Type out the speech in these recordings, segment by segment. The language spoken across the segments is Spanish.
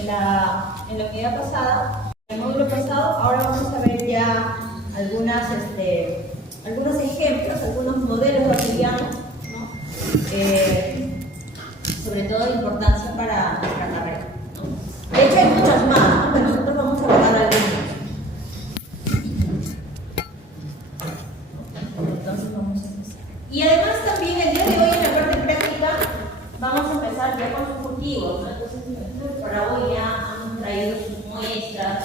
en la unidad pasada, en el módulo pasado. Ahora vamos a ver ya algunos ejemplos, algunos modelos bacterianos, ¿no? Sobre todo de importancia para nuestra carrera, ¿no? De hecho hay muchas más, ¿no? Pero nosotros vamos a abordar algunos. Entonces vamos a empezar. Y además también el día de hoy en la parte práctica vamos a empezar ya con sus cultivos, ¿no? Entonces para hoy ya han traído sus muestras,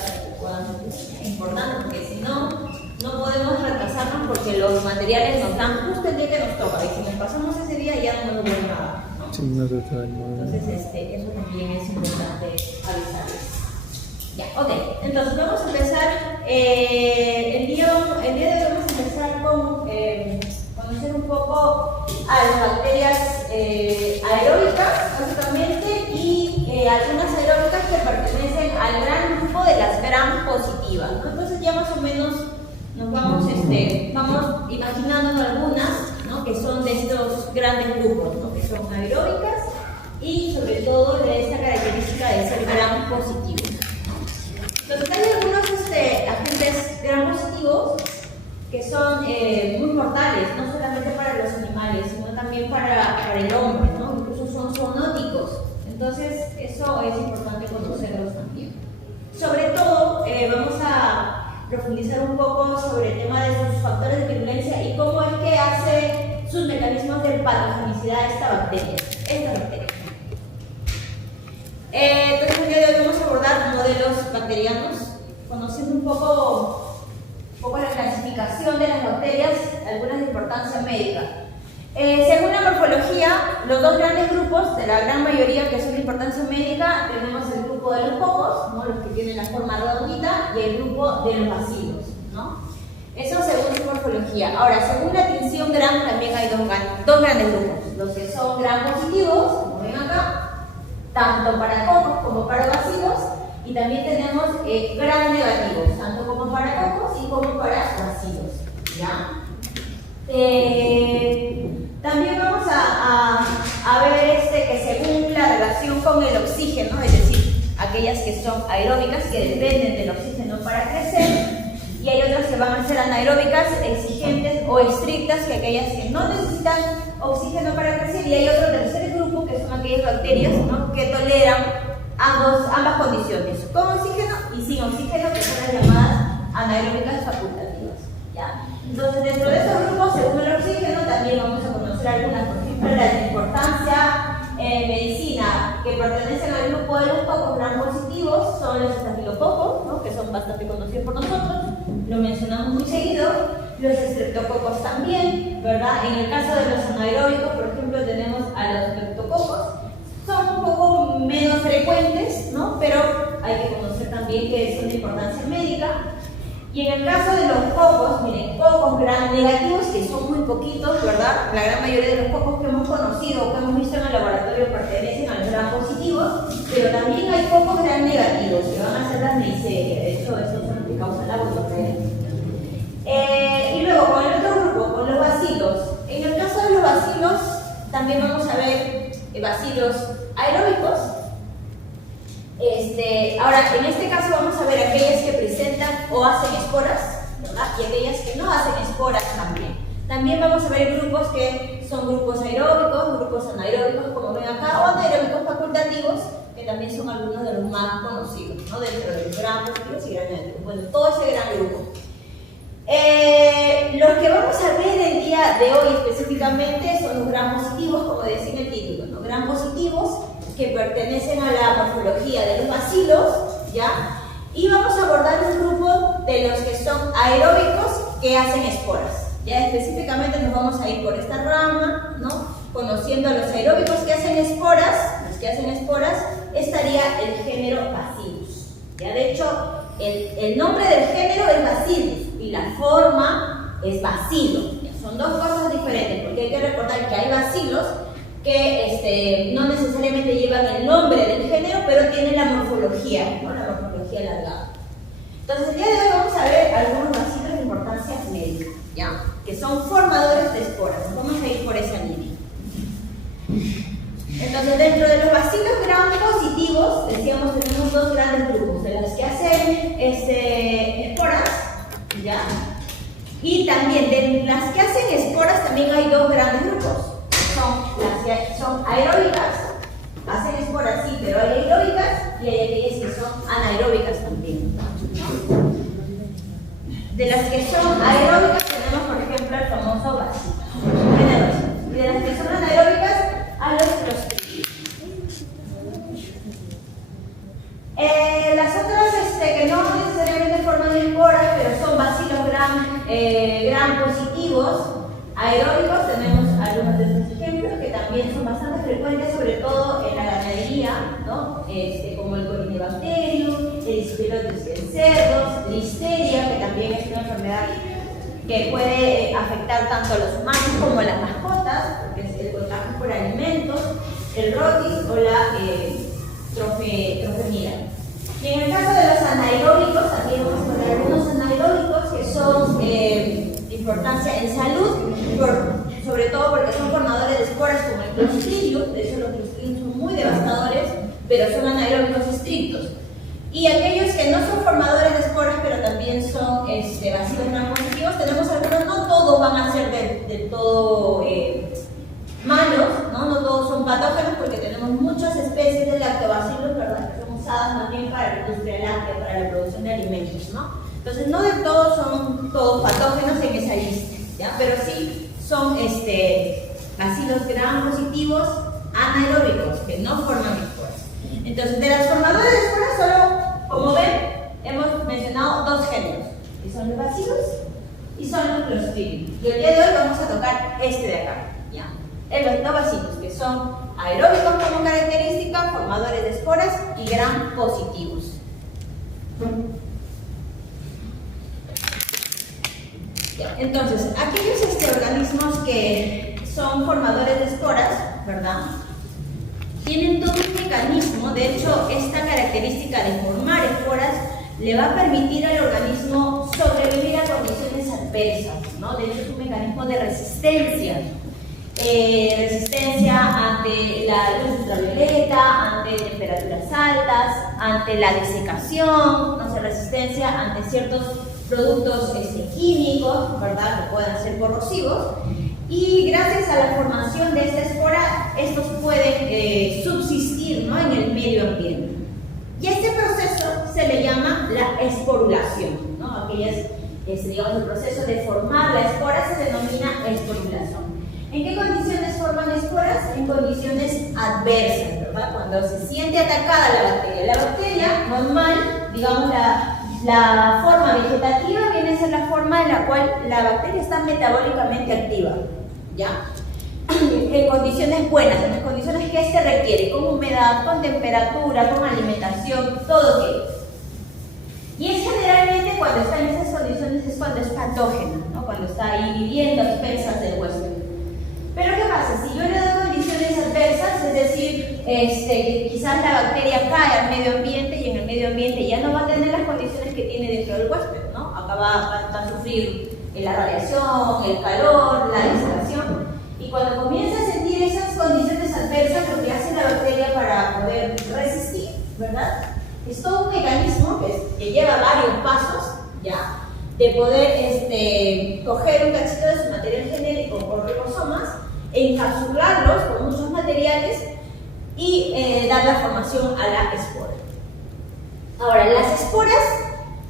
es importante porque si no, no podemos retrasarnos porque los materiales nos dan justo el día que nos toca y si nos pasamos ese día ya no nos vuelve nada, ¿no? Sí, no total, no. Entonces eso también es importante avisarles. Ya, ok, entonces vamos a empezar, el día de hoy vamos a empezar con conocer un poco a las bacterias aeróbicas, básicamente, y algunas aeróbicas que pertenecen al gran grupo de las gram positivas, ¿no? Entonces ya más o menos nos vamos imaginando algunas, ¿no? Que son de estos grandes grupos, ¿no? Que son aeróbicas y sobre todo de esta característica de ser gram positivos. Entonces hay algunos agentes gram positivos que son muy mortales, no solamente para los animales, sino también para el hombre, ¿no? Incluso son zoonóticos. Entonces, eso es importante conocerlos también. Sobre todo, vamos a profundizar un poco sobre el tema de sus factores de virulencia y cómo es que hace sus mecanismos de patogenicidad esta bacteria. Entonces, el día de hoy vamos a abordar modelos bacterianos, conociendo un poco la clasificación de las bacterias, algunas de importancia médica. Según la morfología, los dos grandes grupos, de la gran mayoría que son de importancia médica, tenemos el grupo de los cocos, ¿no? Los que tienen la forma redondita, y el grupo de los bacilos, ¿no? Eso según su morfología. Ahora, según la tinción gram, también hay dos grandes grupos, los que son gram positivos, como ven acá, tanto para cocos como para bacilos, y también tenemos gram negativos, tanto como para cocos y como para bacilos, ¿ya? También vamos a ver que según la relación con el oxígeno, es decir, aquellas que son aeróbicas, que dependen del oxígeno para crecer, y hay otras que van a ser anaeróbicas, exigentes o estrictas, que aquellas que no necesitan oxígeno para crecer, y hay otro tercer grupo que son aquellas bacterias, ¿no? Que toleran ambas condiciones, con oxígeno y sin oxígeno, que son las llamadas anaeróbicas facultativas, ¿ya? Entonces, dentro de estos grupos, según el oxígeno, también vamos a conocer algunas, por ejemplo, las de importancia en medicina, que pertenecen al grupo de los cocos gram positivos, son los estafilococos, ¿no? Que son bastante conocidos por nosotros, lo mencionamos muy seguido, los estreptococos también, ¿verdad? En el caso de los anaeróbicos, por ejemplo, tenemos a los estreptococos, son un poco menos frecuentes, ¿no? Pero hay que conocer también que son de importancia médica. Y en el caso de los cocos, miren, cocos gram negativos, que son muy poquitos, ¿verdad? La gran mayoría de los cocos que hemos conocido o que hemos visto en el laboratorio pertenecen a los gram positivos, pero también hay cocos gram negativos, que van a ser las neisseria. De hecho, estos son los que causan la gonorrea. Y luego, con el otro grupo, con los bacilos. En el caso de los bacilos, también vamos a ver bacilos aeróbicos. Ahora, en este caso vamos a ver aquellas que presentan o hacen esporas, ¿verdad? Y aquellas que no hacen esporas también. También vamos a ver grupos que son grupos aeróbicos, grupos anaeróbicos, como ven acá, o anaeróbicos facultativos, que también son algunos de los más conocidos, ¿no? Dentro de los gram positivos y gram negativos. Bueno, todo ese gran grupo. Los que vamos a ver el día de hoy específicamente son los gram positivos, como decía en el título, ¿no? Gram positivos que pertenecen a la morfología de los bacilos, ¿ya? Y vamos a abordar un grupo de los que son aeróbicos que hacen esporas. Ya específicamente nos vamos a ir por esta rama, ¿no? Conociendo a los aeróbicos que hacen esporas, los que hacen esporas, estaría el género Bacillus. Ya de hecho, el nombre del género es Bacillus y la forma es bacilo. Ya, son dos cosas diferentes, porque hay que recordar que hay bacilos que no necesariamente llevan el nombre del género, pero tienen la morfología, ¿no? La morfología alargada. Entonces, el día de hoy vamos a ver algunos bacilos de importancia médica, ¿ya? Que son formadores de esporas. Vamos a ir por esa línea. Entonces, dentro de los bacilos gram positivos, decíamos, tenemos tenemos dos grandes grupos, de las que hacen esporas, ¿ya? Y también de las que hacen esporas también hay dos grandes grupos. Son las que son aeróbicas, hacen esporas sí, pero hay aeróbicas y hay aquellas que son anaeróbicas también. De las que son aeróbicas tenemos, por ejemplo, el famoso bacilo. Y de las que son anaeróbicas, a los clostridios. Las otras que no necesariamente forman esporas, pero son bacilos gram positivos, aeróbicos, tenemos algunos de estos ejemplos que también son bastante frecuentes, sobre todo en la ganadería, ¿no? Como el Corynebacterium, el Hispeliotes en cerdos, listeria, que también es una enfermedad que puede afectar tanto a los humanos como a las mascotas, porque es el contagio por alimentos, el rotis o la trofemira. Y en el caso de los anaeróbicos, aquí vamos a ver algunos anaeróbicos que son de importancia en salud, sobre todo porque son formadores de esporas como el Clostridium. De hecho, los Clostridium son muy devastadores, pero son anaeróbicos estrictos. Y aquellos que no son formadores de esporas, pero también son bacilos gram positivos, tenemos algunos, no todos van a ser del todo malos, ¿no? No todos son patógenos, porque tenemos muchas especies de lactobacilos, ¿verdad?, que son usadas también para la industria láctea, para la producción de alimentos, ¿no? Entonces, no de todos son todos patógenos en esa lista, ¿ya? Pero sí son bacilos gram positivos anaeróbicos, que no forman esporas. Entonces, de las formadoras de esporas, solo, como ven, hemos mencionado dos géneros, que son los bacilos y son los clostridium. Y el día de hoy vamos a tocar este de acá, ¿ya? Los lactobacilos, que son aeróbicos como característica, formadores de esporas y gram positivos. Entonces, aquellos organismos que son formadores de esporas, ¿verdad?, tienen todo un mecanismo. De hecho, esta característica de formar esporas le va a permitir al organismo sobrevivir a condiciones adversas, ¿no? De hecho, es un mecanismo de resistencia. Resistencia ante la luz ultravioleta, ante temperaturas altas, ante la desecación, no sé, resistencia ante ciertos productos químicos, ¿verdad?, que puedan ser corrosivos. Y gracias a la formación de esta espora, estos pueden subsistir, ¿no?, en el medio ambiente. Y este proceso se le llama la esporulación, ¿no? Digamos, el proceso de formar la espora se denomina esporulación. ¿En qué condiciones forman esporas? En condiciones adversas, ¿verdad? Cuando se siente atacada la bacteria. La bacteria normal, digamos, la forma vegetativa viene a ser la forma en la cual la bacteria está metabólicamente activa, ¿ya? En condiciones buenas, en las condiciones que éste requiere, con humedad, con temperatura, con alimentación, todo aquello. Y es generalmente cuando está en esas condiciones es cuando es patógena, ¿no? Cuando está ahí viviendo a expensas del huésped. Pero ¿qué pasa? Si yo le doy condiciones adversas, es decir, que quizás la bacteria cae al medio ambiente y en el medio ambiente ya no va a tener las condiciones que tiene dentro del huésped, ¿no? Acá va a sufrir la radiación, el calor, la desecación. Y cuando comienza a sentir esas condiciones adversas, lo que hace la bacteria para poder resistir, ¿verdad?, es todo un mecanismo que lleva varios pasos, ¿ya?, de poder coger un cachito de su material genético por ribosomas, encapsularlos con muchos materiales y dar la formación a la espora. Ahora, las esporas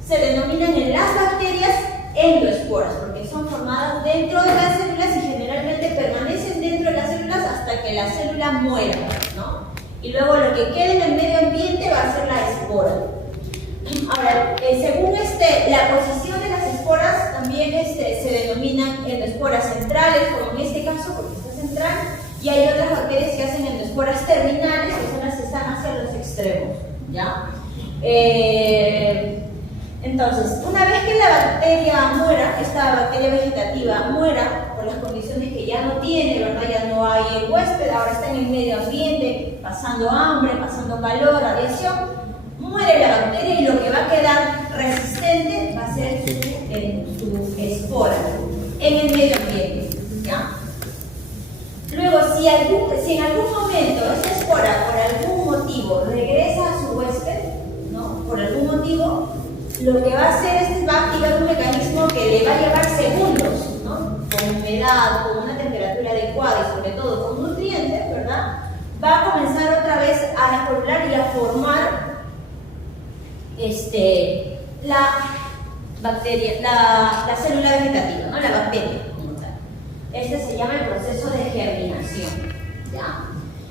se denominan en las bacterias endoesporas, porque son formadas dentro de las células y generalmente permanecen dentro de las células hasta que la célula muera, ¿no? Y luego lo que quede en el medio ambiente va a ser la espora. Ahora, según la posición de las esporas, también se denominan endoesporas centrales, como en este caso, porque está central, y hay otras bacterias que hacen endoesporas terminales, que son las que están hacia los extremos, ¿ya? Entonces, una vez que la bacteria muera, esta bacteria vegetativa muera, por las condiciones que ya no tiene, ¿verdad?, ya no hay huésped, ahora está en el medio ambiente, pasando hambre, pasando calor, radiación, muere la bacteria y lo que va a quedar resistente va a ser su espora en el medio ambiente, ¿ya? Luego, si en algún momento esa espora por algún motivo regresa a su huésped, por algún motivo, lo que va a hacer es va a activar un mecanismo que le va a llevar segundos, ¿no? Con humedad, con una temperatura adecuada y sobre todo con nutrientes, ¿verdad? Va a comenzar otra vez a esporular y a formar la bacteria, la célula vegetativa, ¿no? La bacteria como tal. Este se llama el proceso de germinación, ¿ya?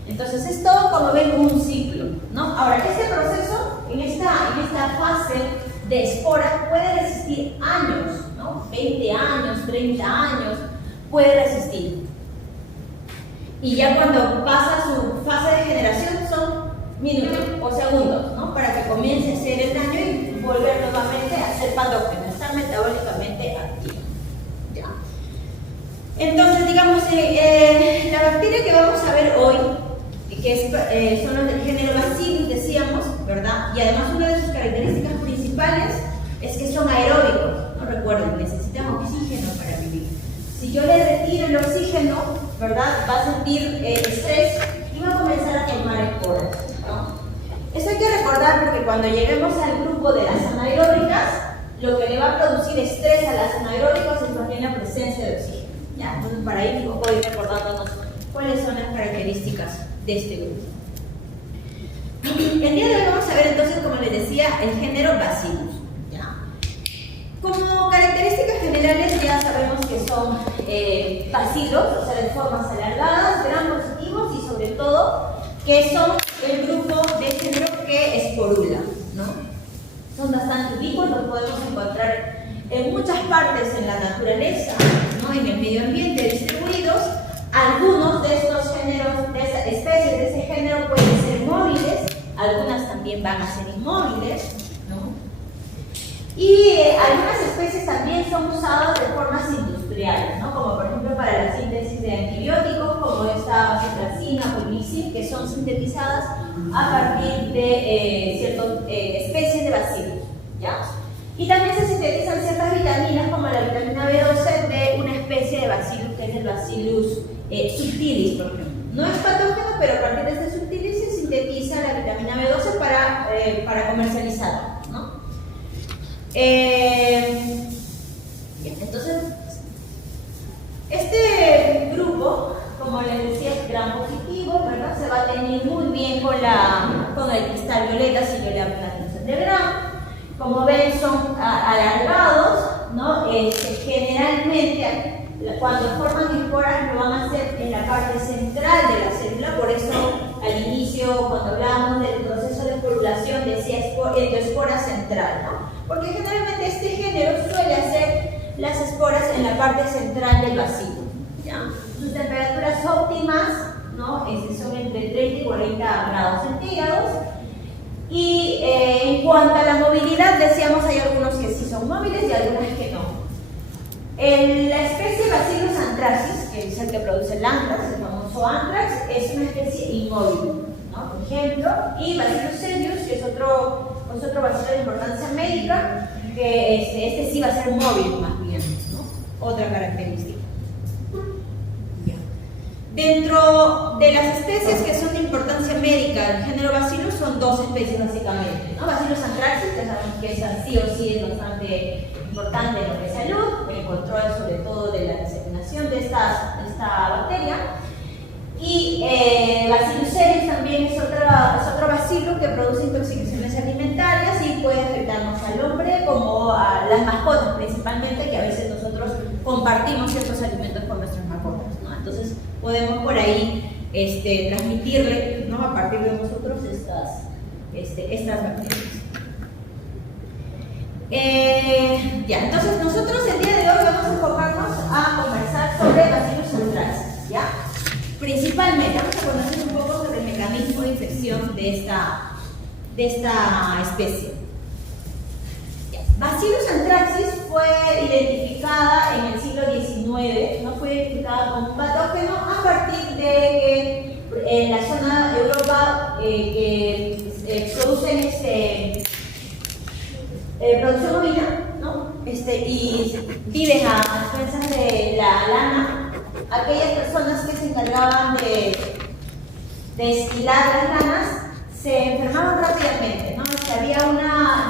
Entonces es todo, como ven, un ciclo, ¿no? Ahora, este proceso, en esta fase de espora, puede resistir años, ¿no? 20 años, 30 años, puede resistir. Y ya cuando pasa su fase de generación son minutos o segundos, ¿no? Para que comience a hacer el daño y volver nuevamente a ser patógeno, estar metabólicamente activo. ¿Ya? Entonces, digamos, la bacteria que vamos a ver hoy, que son los del género Bacillus, decíamos, ¿verdad? Y además una de sus características principales es que son aeróbicos, ¿no? Recuerden, necesitan oxígeno para vivir. Si yo le retiro el oxígeno, ¿verdad? Va a sentir estrés y va a comenzar a formar esporas, ¿no? Eso hay que recordar porque cuando lleguemos al grupo de las anaeróbicas, lo que le va a producir estrés a las anaeróbicas es también la presencia de oxígeno. ¿Ya? Entonces, para ir un poco recordándonos cuáles son las características de este grupo. El día de hoy vamos a ver entonces, como les decía, el género Bacillus. ¿Ya? Como características generales ya sabemos que son bacilos, o sea, de formas alargadas, gram positivos y sobre todo que son el grupo de género que esporula, ¿no? Son bastante ubicuos, los podemos encontrar en muchas partes en la naturaleza, ¿no? En el medio ambiente distribuidos. Algunos de estos géneros, de esas especies de ese género pueden ser móviles, algunas también van a ser inmóviles, ¿no? Y algunas especies también son usadas de formas industriales, ¿no? Como por ejemplo para la síntesis de antibióticos, como esta citracina o glicin, que son sintetizadas a partir de ciertas especies de bacilos, ¿ya? Y también se sintetizan ciertas vitaminas, como la vitamina B12 de una especie de bacillus, que es el Bacillus subtilis, por ejemplo. No es patógeno, pero a partir de este subtilis se sintetiza la vitamina B12 para comercializarla, ¿no? Bien, entonces, este grupo, como les decía, es gram positivo, ¿verdad? Se va a tener muy bien con el cristal violeta si yo le hago una atención de gram. Como ven, son alargados, ¿no? Generalmente, cuando forman esporas, lo van a hacer en la parte central de la célula. Por eso, al inicio, cuando hablábamos del proceso de esporulación, decía endoespora central, ¿no? Porque generalmente este género suele hacer las esporas en la parte central del bacilo, ¿ya? Sus temperaturas óptimas, ¿no? Son entre 30 y 40 grados centígrados. Y en cuanto a la movilidad, decíamos, hay algunos que sí son móviles y algunos que no. La especie Bacillus anthracis, que es el que produce el anthrax, el famoso anthrax, es una especie inmóvil, ¿no? Por ejemplo, y Bacillus cereus, que es otro bacilo de importancia médica, que este sí va a ser móvil más bien, ¿no? Otra característica. Dentro de las especies que son de importancia médica del género Bacillus son dos especies básicamente, ¿no? Bacillus anthracis, que sabemos que esa sí o sí es bastante importante en lo que es salud, el control sobre todo de la diseminación de esta bacteria. Y Bacillus cereus también es otro bacilo que produce intoxicaciones alimentarias y puede afectarnos al hombre como a las mascotas principalmente, que a veces nosotros compartimos ciertos alimentos con nuestras mascotas, ¿no? Entonces podemos por ahí transmitirle, ¿no? A partir de nosotros estas bacterias. Entonces nosotros el día de hoy vamos a enfocarnos a conversar sobre Bacillus anthracis, ¿ya? Principalmente vamos a conocer un poco sobre el mecanismo de infección de esta especie. Bacillus anthracis fue identificada en el siglo XIX, no fue identificada como un patógeno a partir de que en la zona de Europa que producen producción ovina, ¿no? Y viven a expensas de la lana. Aquellas personas que se encargaban de esquilar las lanas se enfermaban rápidamente, ¿no? Había una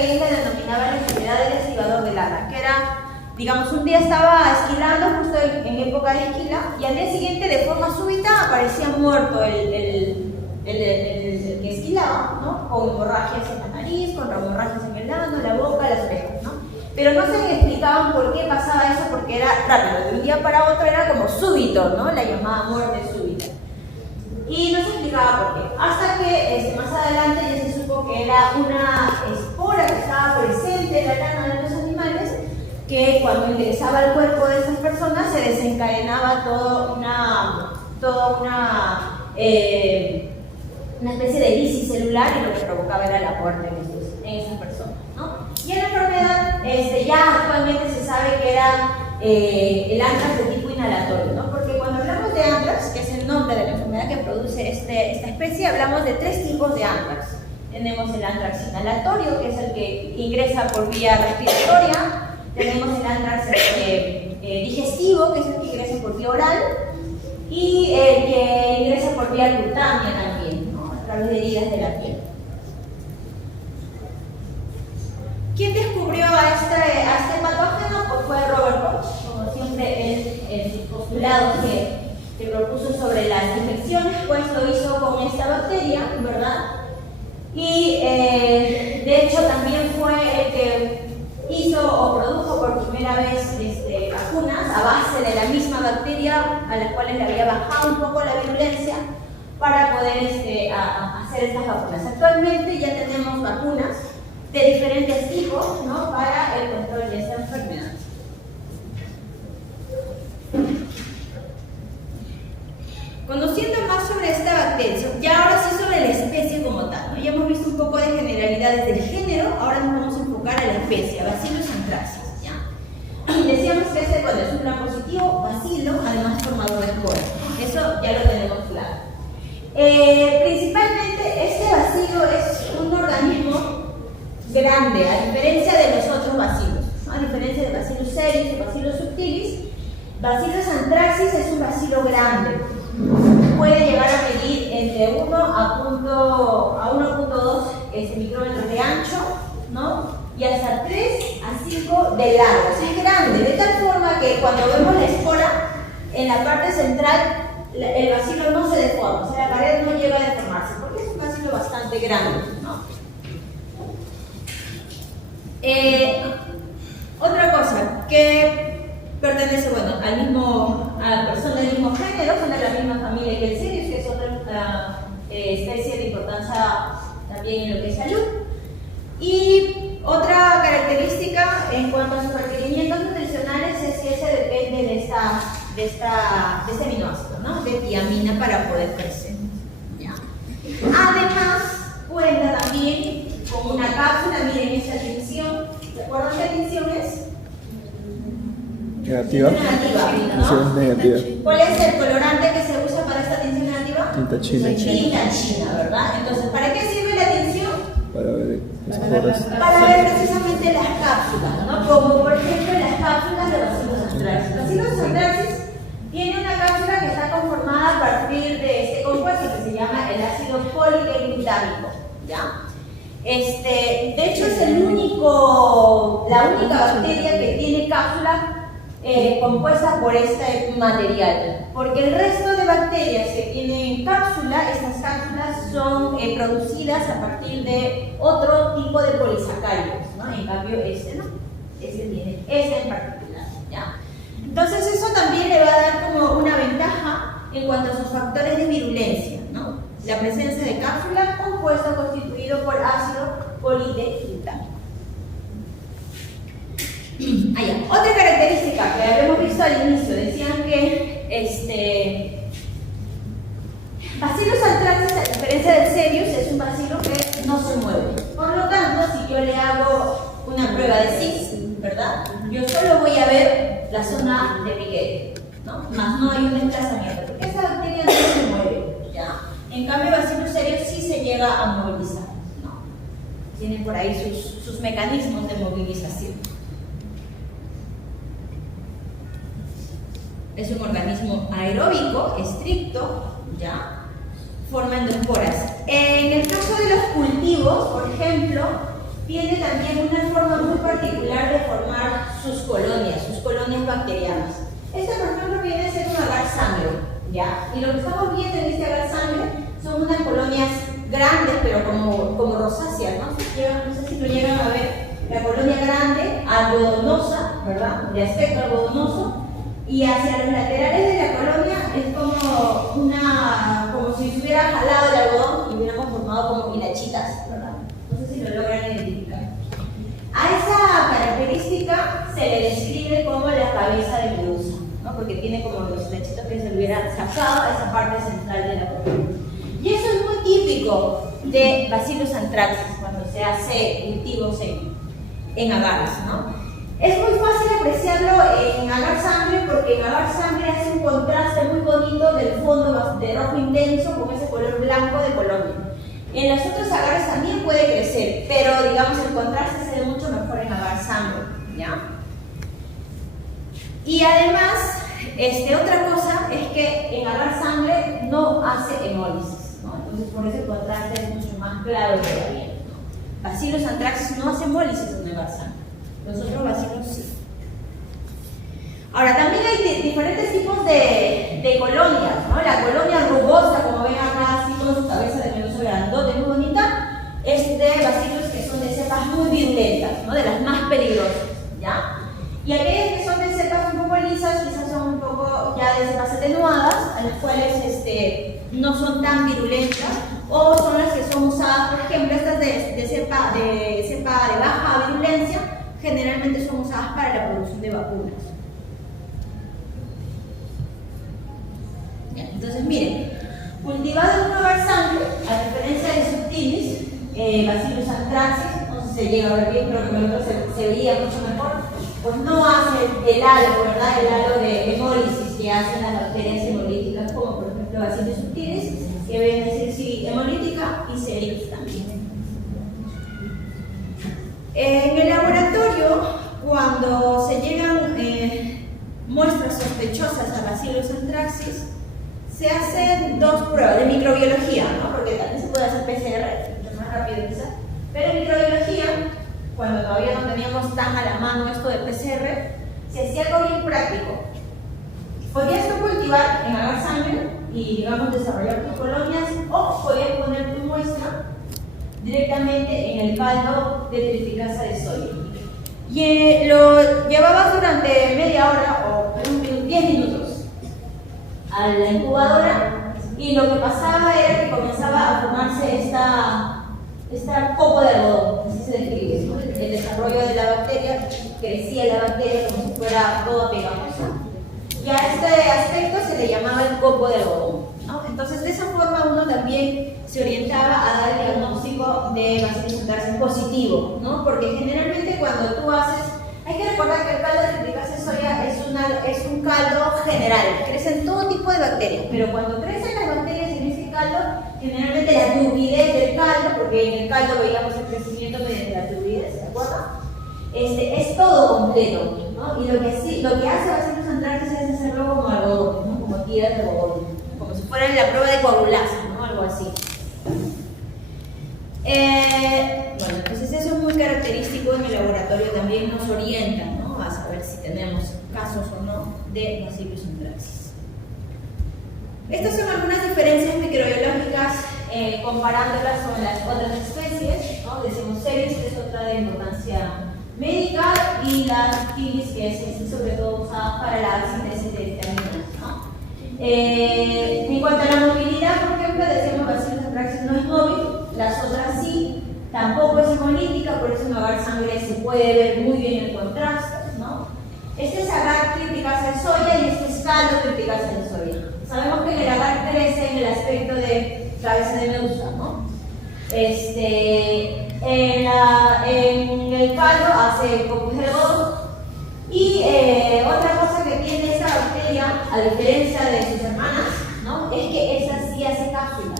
que ella denominaba la enfermedad del esquivador de lana, que era, digamos, un día estaba esquilando justo en época de esquila y al día siguiente de forma súbita aparecía muerto el que esquilaba, ¿no? Con hemorragias en la nariz, con hemorragias en el ano, la boca, las orejas, ¿no? Pero no se explicaban por qué pasaba eso, porque era rápido, de un día para otro era como súbito, ¿no? La llamada muerte súbita. Y no se explicaba por qué. Hasta que más adelante ya se supo que era una espora que estaba presente en la lana de los animales, que cuando ingresaba al cuerpo de esas personas se desencadenaba toda una especie de lisis celular y lo que provocaba era la muerte en esas personas, ¿no? Y en la enfermedad ya actualmente se sabe que era el antrax de tipo inhalatorio, ¿no? Porque cuando hablamos de antrax, que es el nombre de la enfermedad que produce esta especie, hablamos de 3 tipos de antrax. Tenemos el antrax inhalatorio, que es el que ingresa por vía respiratoria. Tenemos el antrax digestivo, que es el que ingresa por vía oral. Y el que ingresa por vía cutánea también, ¿no? A través de heridas de la piel. ¿Quién descubrió a este patógeno? Pues fue Robert Koch, como siempre el postulado que propuso sobre las infecciones, pues lo hizo con esta bacteria, ¿verdad? Y de hecho también fue el que hizo o produjo por primera vez vacunas a base de la misma bacteria a las cuales le había bajado un poco la virulencia para poder hacer estas vacunas. Actualmente ya tenemos vacunas de diferentes tipos, ¿no? Para el control de esta enfermedad. Conociendo más sobre esta bacteria, ya ahora sí sobre la especie como tal, ¿no? Ya hemos visto un poco de generalidades del género, ahora nos vamos a enfocar a la especie, a Bacillus anthracis, ¿ya? Decíamos que es un gran positivo, bacilo, además formador de esporas, ¿no? Eso ya lo tenemos claro. Principalmente este bacilo es un organismo grande, a diferencia de los otros bacilos, ¿no? A diferencia de Bacillus cereus y Bacillus subtilis, Bacillus anthracis es un bacilo grande. Puede llegar a medir entre 1 a 1.2 micrómetros de ancho, ¿no? Y hasta 3 a 5 de largo. O sea, es grande, de tal forma que cuando vemos la espora, en la parte central el bacilo no se deforma, o sea, la pared no llega a deformarse, porque es un bacilo bastante grande, ¿no? Otra cosa, que pertenece, bueno, a personas del mismo género, son de la misma familia que el Cereus, que es otra especie de importancia también en lo que es salud. Y otra característica en cuanto a sus requerimientos nutricionales es que se depende de este aminoácido, ¿no? De tiamina para poder crecer, ¿ya? Además, cuenta también con una cápsula, miren esta tinción. ¿Se acuerdan qué tinción es? Negativa. ¿No? Negativa. ¿Cuál es el colorante que se usa para esta tinción negativa? Tinta china. Tinta china, ¿verdad? Entonces, ¿para qué sirve la tinción? Para ver esporas. Para ver precisamente las cápsulas, ¿no? Como por ejemplo las cápsulas de Bacillus anthracis. Bacillus anthracis tiene una cápsula que está conformada a partir de este compuesto que se llama el ácido fólico glutámico, ¿ya? De hecho es la única bacteria que tiene cápsula compuesta por este material, porque el resto de bacterias que tienen cápsula, estas cápsulas son producidas a partir de otro tipo de polisacáridos, ¿no? En cambio no, tiene en particular, ¿ya? Entonces eso también le va a dar como una ventaja en cuanto a sus factores de virulencia, ¿no? La presencia de cápsula compuesta constituido por ácido polideglutámico. Otra característica que habíamos visto al inicio, decían que Bacillus anthracis, a diferencia del Cereus, es un bacilo que no se mueve. Por lo tanto, si yo le hago una prueba de CIS, ¿verdad? Yo solo voy a ver la zona de Miguel, ¿no? Más no hay un desplazamiento, porque esa bacteria no se mueve, ¿ya? En cambio, Bacillus cereus sí se llega a movilizar, ¿no? Tiene por ahí sus mecanismos de movilización. Es un organismo aeróbico, estricto, ¿ya? Forma endosporas. En el caso de los cultivos, por ejemplo, tiene también una forma muy particular de formar sus colonias bacterianas. Esta, por ejemplo, viene a ser un agar sangre, ¿ya? Y lo que estamos viendo en este agar sangre son unas colonias grandes, pero como rosáceas, ¿no? No sé si lo llegan a ver, la colonia grande, algodonosa, ¿verdad? De aspecto algodonoso, y hacia los laterales de la colonia es como si se hubiera jalado el algodón y hubiera formado como hilachitas, ¿verdad? No sé si lo logran identificar. A esa característica se le describe como la cabeza de medusa, ¿no? Porque tiene como los hilachitos que se le hubieran sacado a esa parte central de la colonia. Y eso es muy típico de Bacillus anthracis cuando se hace cultivos en agares, ¿no? Es muy fácil apreciarlo en agar sangre porque en agar sangre hace un contraste muy bonito del fondo de rojo intenso con ese color blanco de colonia. En los otros agares también puede crecer, pero digamos el contraste se ve mucho mejor en agar sangre, ¿ya? Y además, otra cosa es que en agar sangre no hace hemólisis, ¿no? Entonces por eso el contraste es mucho más claro todavía, ¿no? Bacillus anthracis no hace hemólisis en agar sangre. Los otros bacilos sí. Ahora, también hay diferentes tipos de colonias, ¿no? La colonia rugosa, como ven acá, así con su cabeza de medusa grandote, muy bonita, es de bacilos que son de cepas muy virulentas, ¿no? De las más peligrosas, ¿ya? Y aquellas que son de cepas un poco lisas, quizás son un poco ya de cepas atenuadas, a las cuales no son tan virulentas, o son las que son usadas, por ejemplo, estas de cepa de baja virulencia, generalmente son usadas para la producción de vacunas. Bien, entonces miren, cultivado en un agar sangre, a diferencia de subtilis, Bacillus anthracis, no sé si se llega a ver bien, pero con el otro se veía mucho mejor, pues no hace el halo, ¿verdad? El halo de hemólisis que hacen las bacterias hemolíticas, como por ejemplo Bacillus subtilis, que viene a decir sí, hemolítica y Serix también. En el laboratorio, cuando se llegan muestras sospechosas a Bacillus anthracis, se hacen dos pruebas de microbiología, ¿no? Porque también se puede hacer PCR, mucho más rápido quizás, pero en microbiología, cuando todavía no teníamos tan a la mano esto de PCR, se hacía algo bien práctico. Podías tú cultivar en agar sangre y, digamos, desarrollar tus colonias, o podías poner tu muestra directamente en el caldo de triplicasa de soya. Y lo llevabas durante media hora o 10 minutos a la incubadora, y lo que pasaba era que comenzaba a formarse esta copo de algodón, así se describe, ¿no? El desarrollo de la bacteria, crecía la bacteria como si fuera toda pegajosa, y a este aspecto se le llamaba el copo de algodón, ¿no? Entonces de esa forma uno también se orientaba a dar el diagnóstico de Bacillus anthracis positivo, ¿no? Porque generalmente cuando tú haces, hay que recordar que el caldo de triplicasa de soya es un caldo general, crecen todo tipo de bacterias, pero cuando crecen las bacterias en ese caldo, generalmente la turbidez del caldo, porque en el caldo veíamos el crecimiento mediante la turbidez, ¿de acuerdo? Es todo completo, ¿no? Y lo que hace Bacillus anthracis es hacerlo como algodón, ¿no? Como tiras de algodón, como si fuera la prueba de coagulasa, ¿no? Algo así. Bueno, entonces eso es muy característico en el laboratorio, también nos orienta, ¿no? A saber si tenemos casos o no de Bacillus anthracis. Estas son algunas diferencias microbiológicas comparándolas con las otras especies, ¿no? Decimos Serix, que es otra de importancia médica, y la subtilis, que es sobre todo usada para la síntesis de vitaminas, ¿no? En cuanto a la movilidad, por ejemplo, decimos Bacillus anthracis no es móvil, las otras sí, tampoco es hemolítica, por eso en agar sangre se puede ver muy bien el contraste, ¿no? Este es agar triplicasa de soya y este es caldo triplicasa de soya. Sabemos que en el agar crece en el aspecto de cabeza de medusa, ¿no? En el caldo hace copos de algodón. Y otra cosa que tiene esta bacteria, a diferencia de sus hermanas, ¿no? Es que esa sí hace cápsula,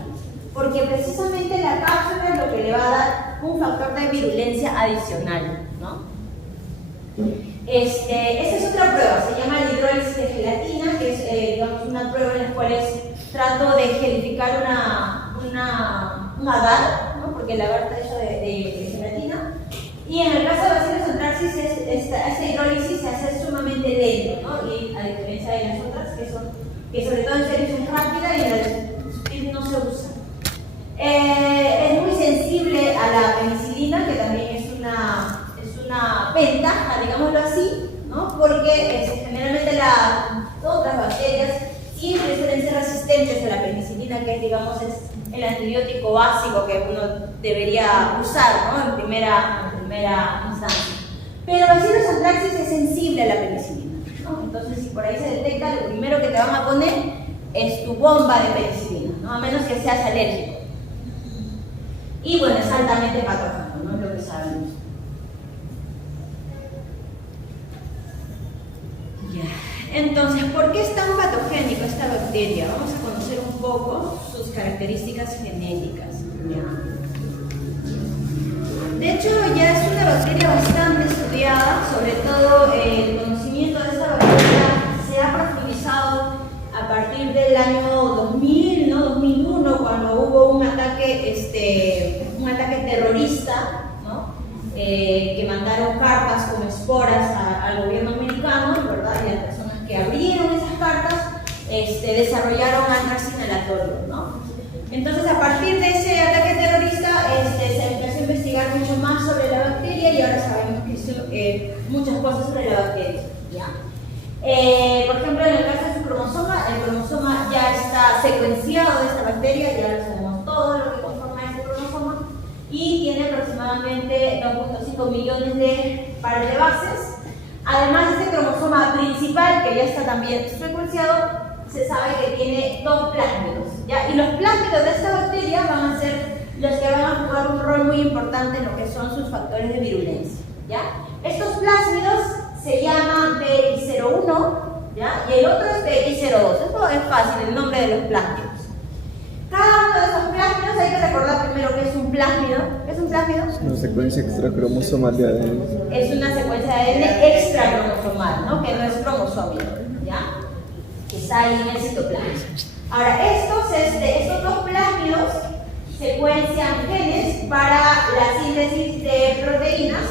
porque precisamente la cápsula es lo que le va a dar un factor de virulencia adicional, ¿no? Esta es otra prueba, se llama la hidrólisis de gelatina, que es digamos, una prueba en la cual trato de gelificar un agar, ¿no? Porque el agar está hecho de gelatina, Y en el caso de Bacillus anthracis, esta hidrólisis se hace sumamente lento, ¿no? Y a diferencia de las otras, que sobre todo en series es rápida y en las sutil no se usa. Es muy sensible a la penicilina, que también es una ventaja, digámoslo así, ¿no? Porque generalmente otras bacterias siempre suelen ser resistentes a la penicilina, que digamos es el antibiótico básico que uno debería usar, ¿no? en primera instancia. Pero Bacillus anthracis es sensible a la penicilina, ¿no? Entonces, si por ahí se detecta, lo primero que te van a poner es tu bomba de penicilina, ¿no? A menos que seas alérgico. Y bueno, es altamente patógeno, ¿no? Es lo que sabemos. Entonces, ¿por qué es tan patogénico esta bacteria? Vamos a conocer un poco sus características genéticas. De hecho, ya es una bacteria bastante estudiada, sobre todo el conocimiento de esta bacteria se ha profundizado a partir del año 2000, ¿no? 2001, cuando hubo un ataque terrorista, ¿no? Que mandaron cartas con esporas al gobierno americano, ¿verdad? Y las personas que abrieron esas cartas desarrollaron anthrax inhalatorio, ¿no? Entonces, a partir de ese ataque terrorista, se empezó a investigar mucho más sobre la bacteria y ahora sabemos que muchas cosas sobre la bacteria, ¿ya? Por ejemplo, en el caso de su cromosoma, el cromosoma ya está secuenciado de esta bacteria, ya lo sabemos todo lo que conforma este cromosoma, y tiene aproximadamente 2.5 millones de pares de bases. Además, este cromosoma principal, que ya está también secuenciado, se sabe que tiene 2 plásmidos, ¿ya? Y los plásmidos de esta bacteria van a ser los que van a jugar un rol muy importante en lo que son sus factores de virulencia, ¿ya? Estos plásmidos se llaman PX01, ¿ya? Y el otro es PX02. Esto es fácil, el nombre de los plásmidos. Cada uno de esos plásmidos hay que recordar primero que es un plásmido. ¿Qué es un plásmido? Es una secuencia extracromosomal de ADN. Es una secuencia de ADN extracromosomal, ¿no? Que no es cromosómico, ¿ya? Que está ahí en el citoplasma. Ahora, estos 2 plásmidos secuencian genes para la síntesis de proteínas.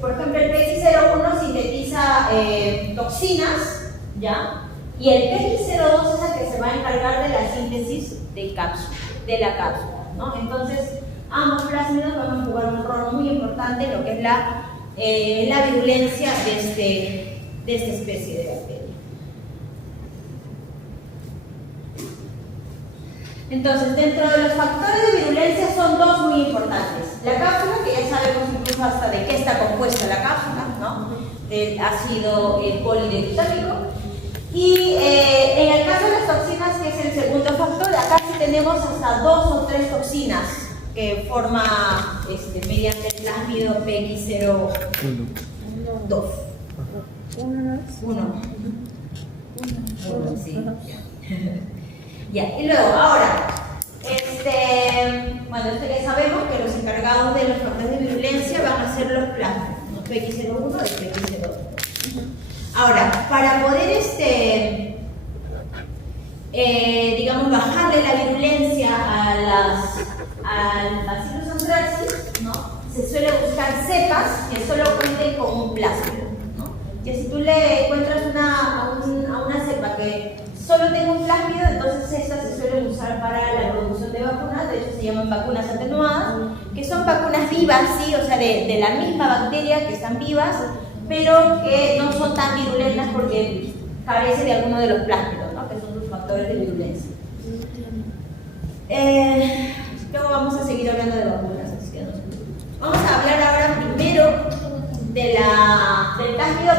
Por ejemplo, el PX01 sintetiza toxinas, ¿ya? Y el PX02 es el que se va a encargar de la síntesis de la cápsula, ¿no? Entonces, ambos plásmidos van a jugar un rol muy importante en lo que es la virulencia de esta especie de bacteria. Entonces, dentro de los factores de virulencia son 2 muy importantes. La cápsula, que ya sabemos incluso hasta de qué está compuesta la cápsula, ¿no? Del ácido polideglutámico. Y en el caso de las toxinas, que es el segundo factor, acá sí tenemos hasta 2 o 3 toxinas que forma mediante el plásmido PX02. Uno, sí. Ya, y luego, ahora, bueno, esto ya sabemos que los encargados de los factores de virulencia van a ser los plásmidos, ¿no? PX01 y PX02. Ahora, para poder, digamos, bajarle la virulencia al Bacillus anthracis, ¿no? Se suele buscar cepas que solo cuenten con un plásmido, ¿no? Que si tú le encuentras a una cepa que solo tenga un plásmido, entonces estas se suelen usar para la producción de vacunas. De hecho, se llaman vacunas atenuadas, que son vacunas vivas, ¿sí? O sea, de la misma bacteria, que están vivas, pero que no son tan virulentas porque carece de alguno de los plásmidos, ¿no? Que son sus factores de virulencia. Luego vamos a seguir hablando de vacunas, así que vamos a hablar ahora primero del plásmido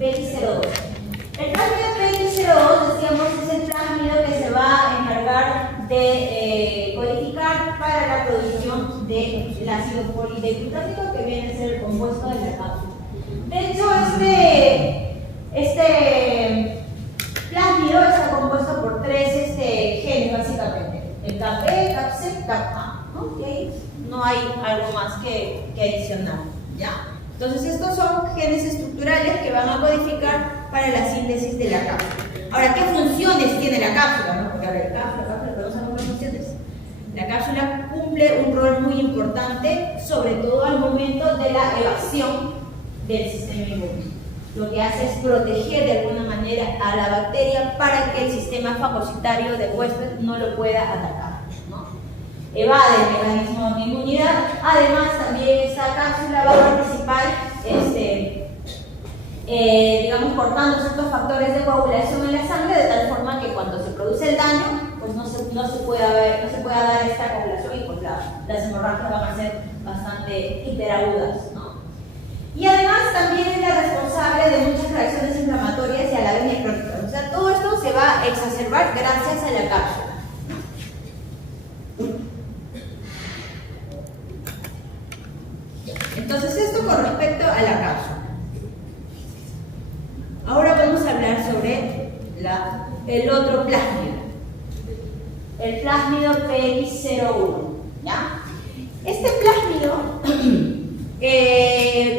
PX02. El plásmido PX02, decíamos, es el plásmido que se va a encargar de codificar para la producción del ácido polideglutámico, que viene a ser el compuesto de la cápsula. De hecho, este plásmido está compuesto por 3 genes, básicamente: el CAP-E, CAP-C, CAP-A, ¿no? Y ahí no hay algo más que adicionar, ¿ya? Entonces, estos son genes estructurales que van a codificar para la síntesis de la cápsula. Ahora, ¿qué funciones tiene la cápsula? ¿No? Porque ahora cápsula, pero no sabemos las funciones. La cápsula cumple un rol muy importante, sobre todo al momento momento de la evasión del sistema inmune. Lo que hace es proteger de alguna manera a la bacteria para que el sistema fagocitario del huésped no lo pueda atacar, ¿no? Evade el mecanismo de inmunidad. Además, también esta cápsula va a participar, digamos, cortando ciertos factores de coagulación en la sangre, de tal forma que cuando se produce el daño, pues no se pueda dar esta coagulación y pues las hemorragias van a ser bastante hiperagudas, ¿no? Y además también es la responsable de muchas reacciones inflamatorias y a la vez necróticas. O sea, todo esto se va a exacerbar gracias a la cápsula. Entonces, esto con respecto a la cápsula. Ahora vamos a hablar sobre el otro plásmido, el plásmido PX01, ¿ya? Este plásmido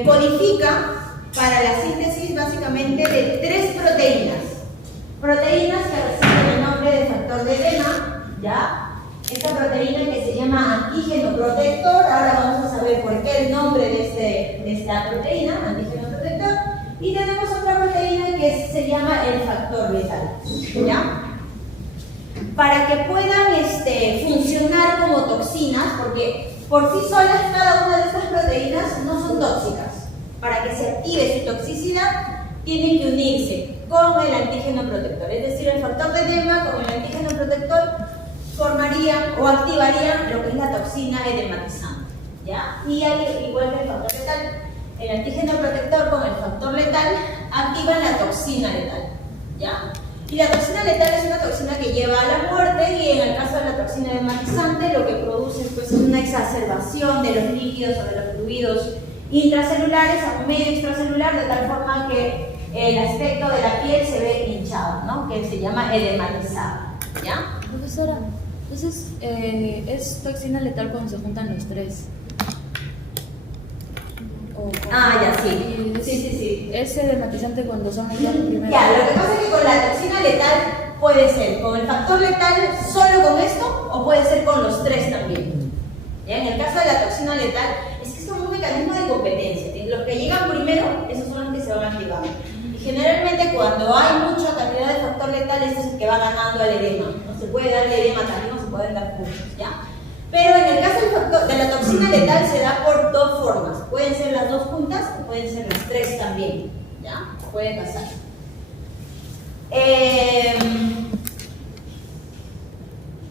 codifica para la síntesis básicamente de 3 proteínas que reciben el nombre de factor de edema, ¿ya? Esta proteína que se llama antígeno protector. Ahora vamos a saber por qué el nombre de esta proteína, antígeno protector. Y tenemos otra proteína que se llama el factor letal, ¿ya? Para que puedan funcionar como toxinas, porque por sí solas cada una de estas proteínas no son tóxicas. Para que se active su toxicidad, tienen que unirse con el antígeno protector. Es decir, el factor de edema con el antígeno protector formarían o activarían lo que es la toxina edematizante, ¿ya? Y al igual que el factor letal, el antígeno protector con el factor letal activan la toxina letal, ¿ya? Y la toxina letal es una toxina que lleva a la muerte, y en el caso de la toxina edematizante lo que produce pues, es una exacerbación de los líquidos o de los fluidos intracelulares a un medio extracelular, de tal forma que el aspecto de la piel se ve hinchado, ¿no? Que se llama edematizado, ¿ya? Profesora, entonces es toxina letal cuando se juntan los 3. Ya, sí. Sí. Es edematizante cuando son los 2 primeros. Ya, lo que pasa es que con la toxina letal puede ser con el factor letal solo con esto, o puede ser con los 3 también. ¿Ya? En el caso de la toxina letal, es que es como un mecanismo de competencia. Los que llegan primero, esos son los que se van activando. Y generalmente cuando hay mucha cantidad de factor letal, este es el que va ganando al edema. No se puede dar el edema también, no se pueden dar juntos, ¿ya? Pero en el caso de la toxina letal se da por 2 formas. Pueden ser las 2 juntas o pueden ser las 3 también, ¿ya? Puede pasar.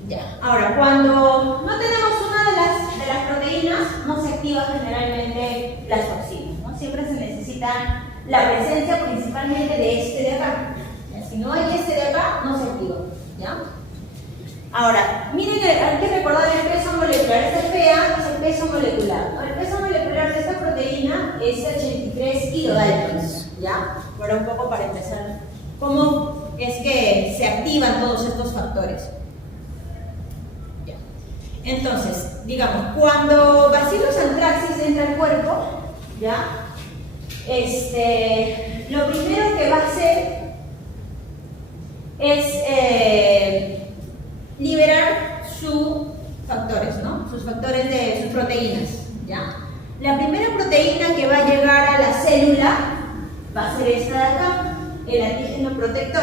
Ya. Ahora, cuando no tenemos una de las proteínas, no se activa generalmente las toxinas, ¿no? Siempre se necesita la presencia principalmente de este de acá. ¿Ya? Si no hay este de acá, no se activa, ¿ya? Ahora, miren, hay que recordar el peso molecular. Este PA es el peso molecular, ¿no? El peso molecular de esta proteína es 83 kilodaltons, ¿ya? Ahora un poco para empezar, ¿cómo es que se activan todos estos factores? Entonces, digamos, cuando Bacillus anthracis entra al cuerpo, ¿ya? Lo primero que va a hacer es liberar sus factores, ¿no? Sus factores de sus proteínas, ¿ya? La primera proteína que va a llegar a la célula va a ser esta de acá, el antígeno protector.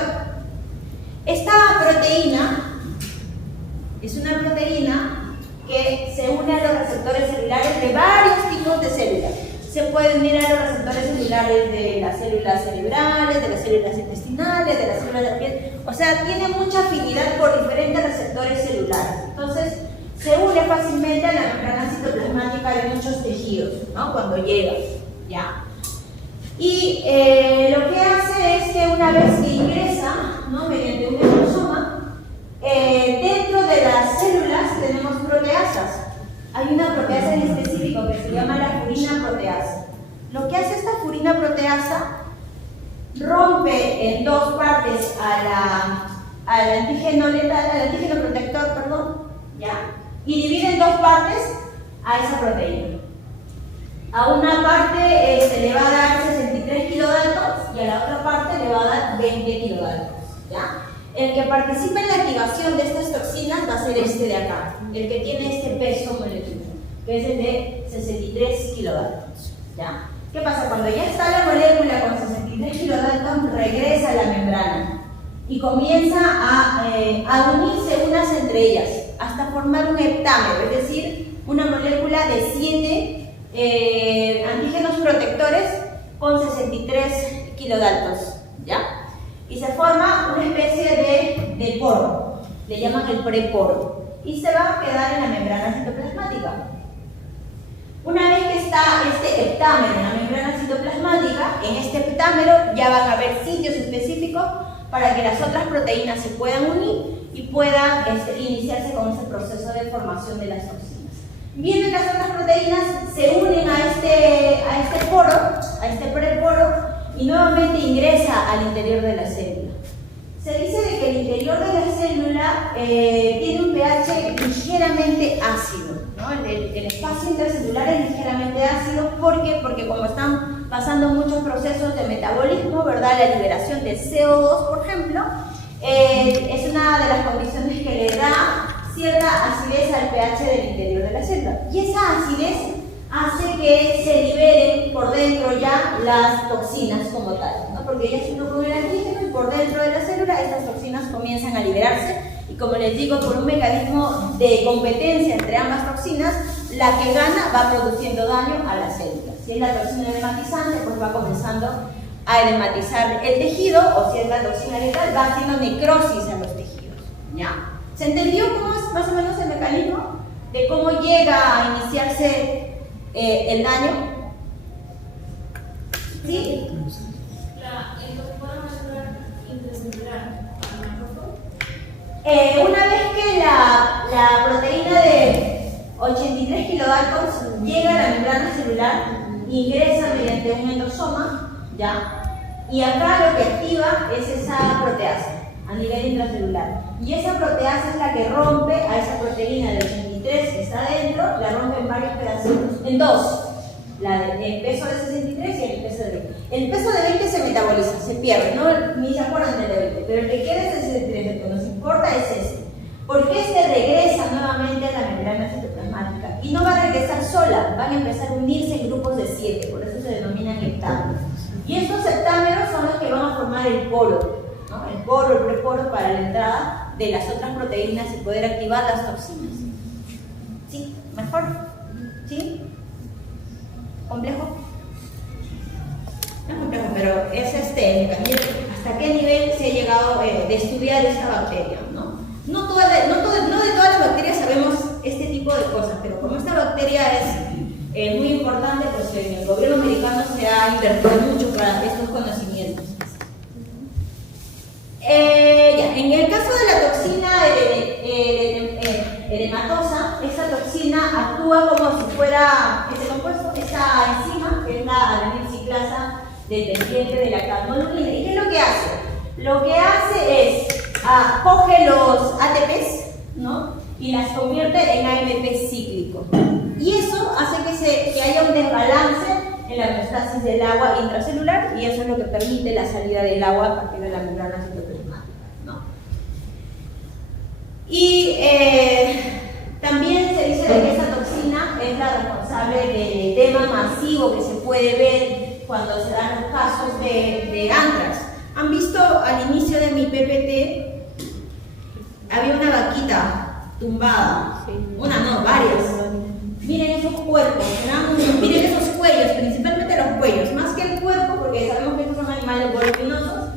Esta proteína es una proteína que se une a los receptores celulares de varios tipos de células. Se puede unir a los receptores celulares de las células cerebrales, de las células intestinales, de las células de la piel. O sea, tiene mucha afinidad por diferentes receptores celulares. Entonces, se une fácilmente a la membrana citoplasmática de muchos tejidos, ¿no? Cuando llega, ¿ya? Y lo que hace es que una vez que ingresa, ¿no? Mediante un endomosoma, dentro de las células tenemos proteasas. Hay una proteasa en específico que se llama la furina proteasa. Lo que hace esta furina proteasa, rompe en 2 partes al antígeno letal, al antígeno protector, perdón, ¿ya? Y divide en 2 partes a esa proteína. A una parte se le va a dar 63 kilodaltons y a la otra parte le va a dar 20 kilodaltons, ¿ya? El que participa en la activación de estas toxinas va a ser este de acá, el que tiene este peso molecular. que es el de 63 kilodaltons. ¿Ya? ¿Qué pasa? Cuando ya está la molécula con 63 kilodaltons, regresa a la membrana y comienza a unirse unas entre ellas hasta formar un heptámero, es decir, una molécula de 7 antígenos protectores con 63 kilodaltons, ¿ya? Y se forma una especie de poro, le llaman el preporo, y se va a quedar en la membrana citoplasmática. Una vez que está este heptámero en la membrana citoplasmática, en este heptámero ya van a haber sitios específicos para que las otras proteínas se puedan unir y puedan iniciarse con ese proceso de formación de las toxinas. Vienen las otras proteínas, se unen a este poro, a este preporo, y nuevamente ingresa al interior de la célula. Se dice de que el interior de la célula tiene un pH ligeramente ácido, ¿no? El espacio intracelular es ligeramente ácido. ¿Por qué? Porque como están pasando muchos procesos de metabolismo, ¿verdad? La liberación de CO2, por ejemplo, es una de las condiciones que le da cierta acidez al pH del interior de la célula. Y esa acidez hace que se liberen por dentro ya las toxinas como tal, ¿no? Porque ya se con el antígeno y por dentro de la célula estas toxinas comienzan a liberarse, y como les digo, por un mecanismo de competencia entre ambas toxinas, la que gana va produciendo daño a la célula. Si es la toxina edematizante, pues va comenzando a edematizar el tejido, o si es la toxina letal, va haciendo necrosis en los tejidos, ¿ya? ¿Se entendió cómo es más o menos el mecanismo de cómo llega a iniciarse el daño? ¿Sí? El protocolo intracelular, Una vez que la proteína de 83 kilodaltons llega a la membrana celular, ingresa mediante un endosoma, ¿ya? Y acá lo que activa es esa proteasa a nivel intracelular. Y esa proteasa es la que rompe a esa proteína de 83 que está dentro, la rompe en varios pedacitos, en dos. El peso de 63 y el peso de 20. El peso de 20 se metaboliza, se pierde, ¿no? Ni se acuerdan del de 20, pero el que queda es el 63, el que nos importa es este. Porque este regresa nuevamente a la membrana citoplasmática y no va a regresar sola, van a empezar a unirse en grupos de 7, por eso se denominan heptámeros. Y estos heptámeros son los que van a formar el poro, ¿no? El poro, el preporo para la entrada de las otras proteínas y poder activar las toxinas. ¿Sí? ¿Mejor? ¿Sí? ¿Complejo? No es complejo, pero es hasta qué nivel se ha llegado de estudiar esta bacteria, ¿no? No de todas las bacterias sabemos este tipo de cosas, pero como esta bacteria es muy importante, pues en el gobierno americano se ha invertido mucho para estos conocimientos. En el caso de la toxina edematosa, esta toxina actúa como si fuera este compuesto, esta enzima, que es la adenilciclasa dependiente de la cadmonulina. ¿Y qué es lo que hace? Lo que hace es coge los ATPs, ¿no? Y las convierte en AMP cíclico. Y eso hace que haya un desbalance en la homeostasis del agua intracelular, y eso es lo que permite la salida del agua a partir de la membrana citoplasmática, ¿no? Y también se dice que esta toxina es la responsable del edema masivo que se puede ver cuando se dan los casos de antrax. ¿Han visto al inicio de mi PPT? Había una vaquita tumbada, sí. Una no, varias. Miren esos cuerpos, miren esos cuellos, principalmente los cuellos, más que el cuerpo, porque sabemos que estos son animales voluminosos,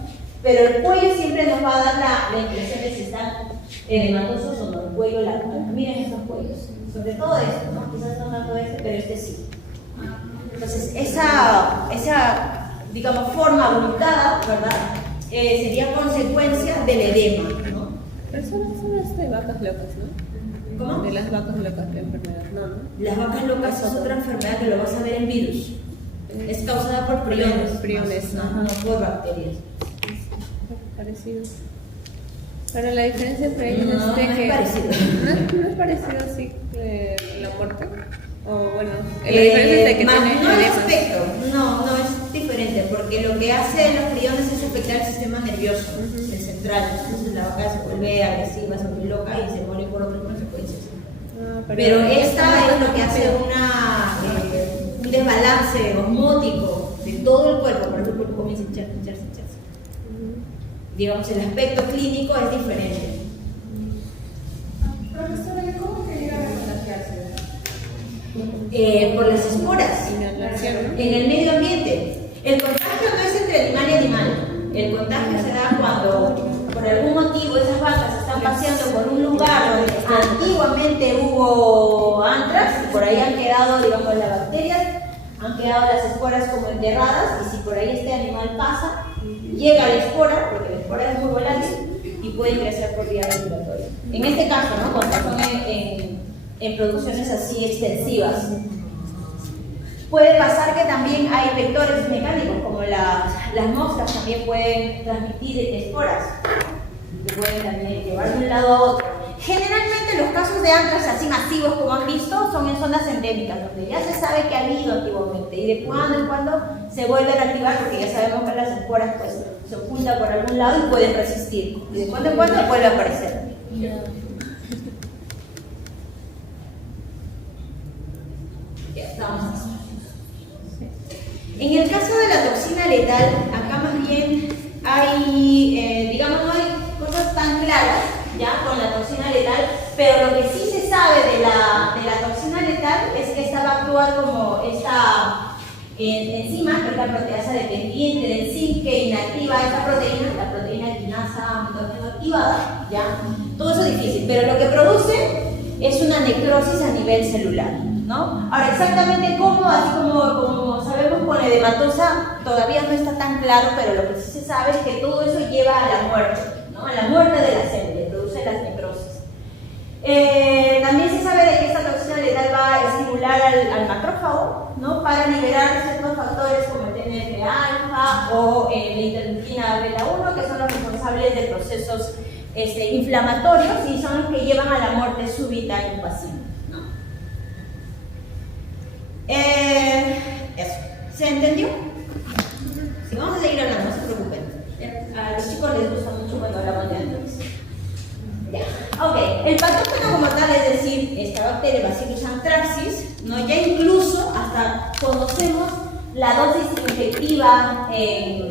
pero el cuello siempre nos va a dar la impresión de si están edematosos o no, el cuello largo. Miren esos cuellos, sobre todo este, ¿no? Quizás no tanto este, pero este sí. Entonces, esa digamos, forma abultada, ¿verdad? Sería consecuencia del edema, ¿no? Pero son de vacas locas, ¿no? ¿Cómo? De las vacas locas, de enfermedad, ¿no? Las vacas locas es otra enfermedad que lo vas a ver en virus. Es causada por priones. Priones, no por bacterias. Parecido. Pero la diferencia entre ellos no, es de no que... Es parecido. ¿No es parecido así la muerte? O bueno, la diferencia es de que tiene no el edemas. aspecto, no es diferente, porque lo que hace los priones es afectar el sistema nervioso, el central. Entonces la vaca se vuelve agresiva, se vuelve loca y se muere por otras consecuencias. Pero esta es lo que hace un desbalance osmótico de todo el cuerpo, por eso el cuerpo comienza a hincharse. Digamos, el aspecto clínico es diferente. Profesora, ¿y cómo que llegan a contagiarse? Por las esporas, en el medio ambiente. El contagio no es entre animal y animal. El contagio se da cuando, por algún motivo, esas vacas están paseando por un lugar donde antiguamente hubo antrax, y por ahí han quedado, digamos, las bacterias, han quedado las esporas como enterradas, y si por ahí este animal pasa, llega la espora, porque la espora es muy volátil, y puede ingresar por vía respiratoria. En este caso, ¿no? Cuando son en producciones así extensivas. Puede pasar que también hay vectores mecánicos, como las moscas también pueden transmitir esporas, que pueden también llevar de un lado a otro. Generalmente los casos de antrax así masivos, como han visto, son en zonas endémicas, donde ya se sabe que ha habido antiguamente, y de cuando en cuando se vuelven a activar, porque ya sabemos que las esporas pues, se ocultan por algún lado y pueden resistir, y de cuando en cuando vuelve a aparecer. Ya estamos. En el caso de la toxina letal, acá más bien hay, digamos, no hay cosas tan claras ya con la toxina letal, pero lo que sí se sabe de la toxina letal es que esta va a actuar como esta enzima, que es la proteasa dependiente del zinc, que inactiva esta proteína, la proteína quinasa mitógeno activada, ¿ya? Todo eso es difícil, pero lo que produce es una necrosis a nivel celular, ¿no? Ahora, exactamente cómo, así como sabemos con la edematosa, todavía no está tan claro, pero lo que sí se sabe es que todo eso lleva a la muerte, ¿no? A la muerte de la célula, produce las necrosis. También se sabe de que esta toxina letal va a estimular al macrófago, ¿no? Para liberar ciertos factores como el TNF-alfa o la interleuquina beta-1, que son los responsables de procesos inflamatorios y son los que llevan a la muerte súbita en un paciente, ¿no? Eso. ¿Se entendió? Sí, vamos a seguir hablando, no se preocupen. A los chicos les gusta mucho cuando hablamos de antrax. Ya. Ok, el patógeno como tal, es decir, esta bacteria Bacillus anthracis, ¿no? Ya incluso hasta conocemos la dosis infectiva en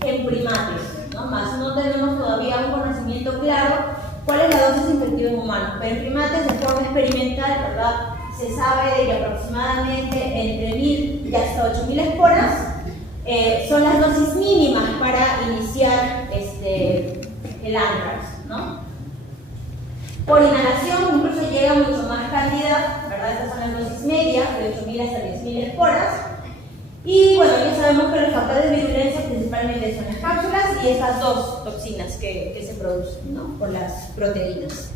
primates, ¿no? Más no tenemos todavía un conocimiento claro cuál es la dosis infectiva en humanos, pero en primates de forma experimental, ¿verdad? Se sabe de que aproximadamente entre 1000 y hasta 8000 esporas son las dosis mínimas para iniciar el anthrax, ¿no? Por inhalación incluso llega mucho más cantidad, ¿verdad? Estas son las dosis medias, de 8000 hasta 10000 esporas. Y bueno, ya sabemos que los factores de virulencia principalmente son las cápsulas y estas dos toxinas que se producen, ¿no? Por las proteínas.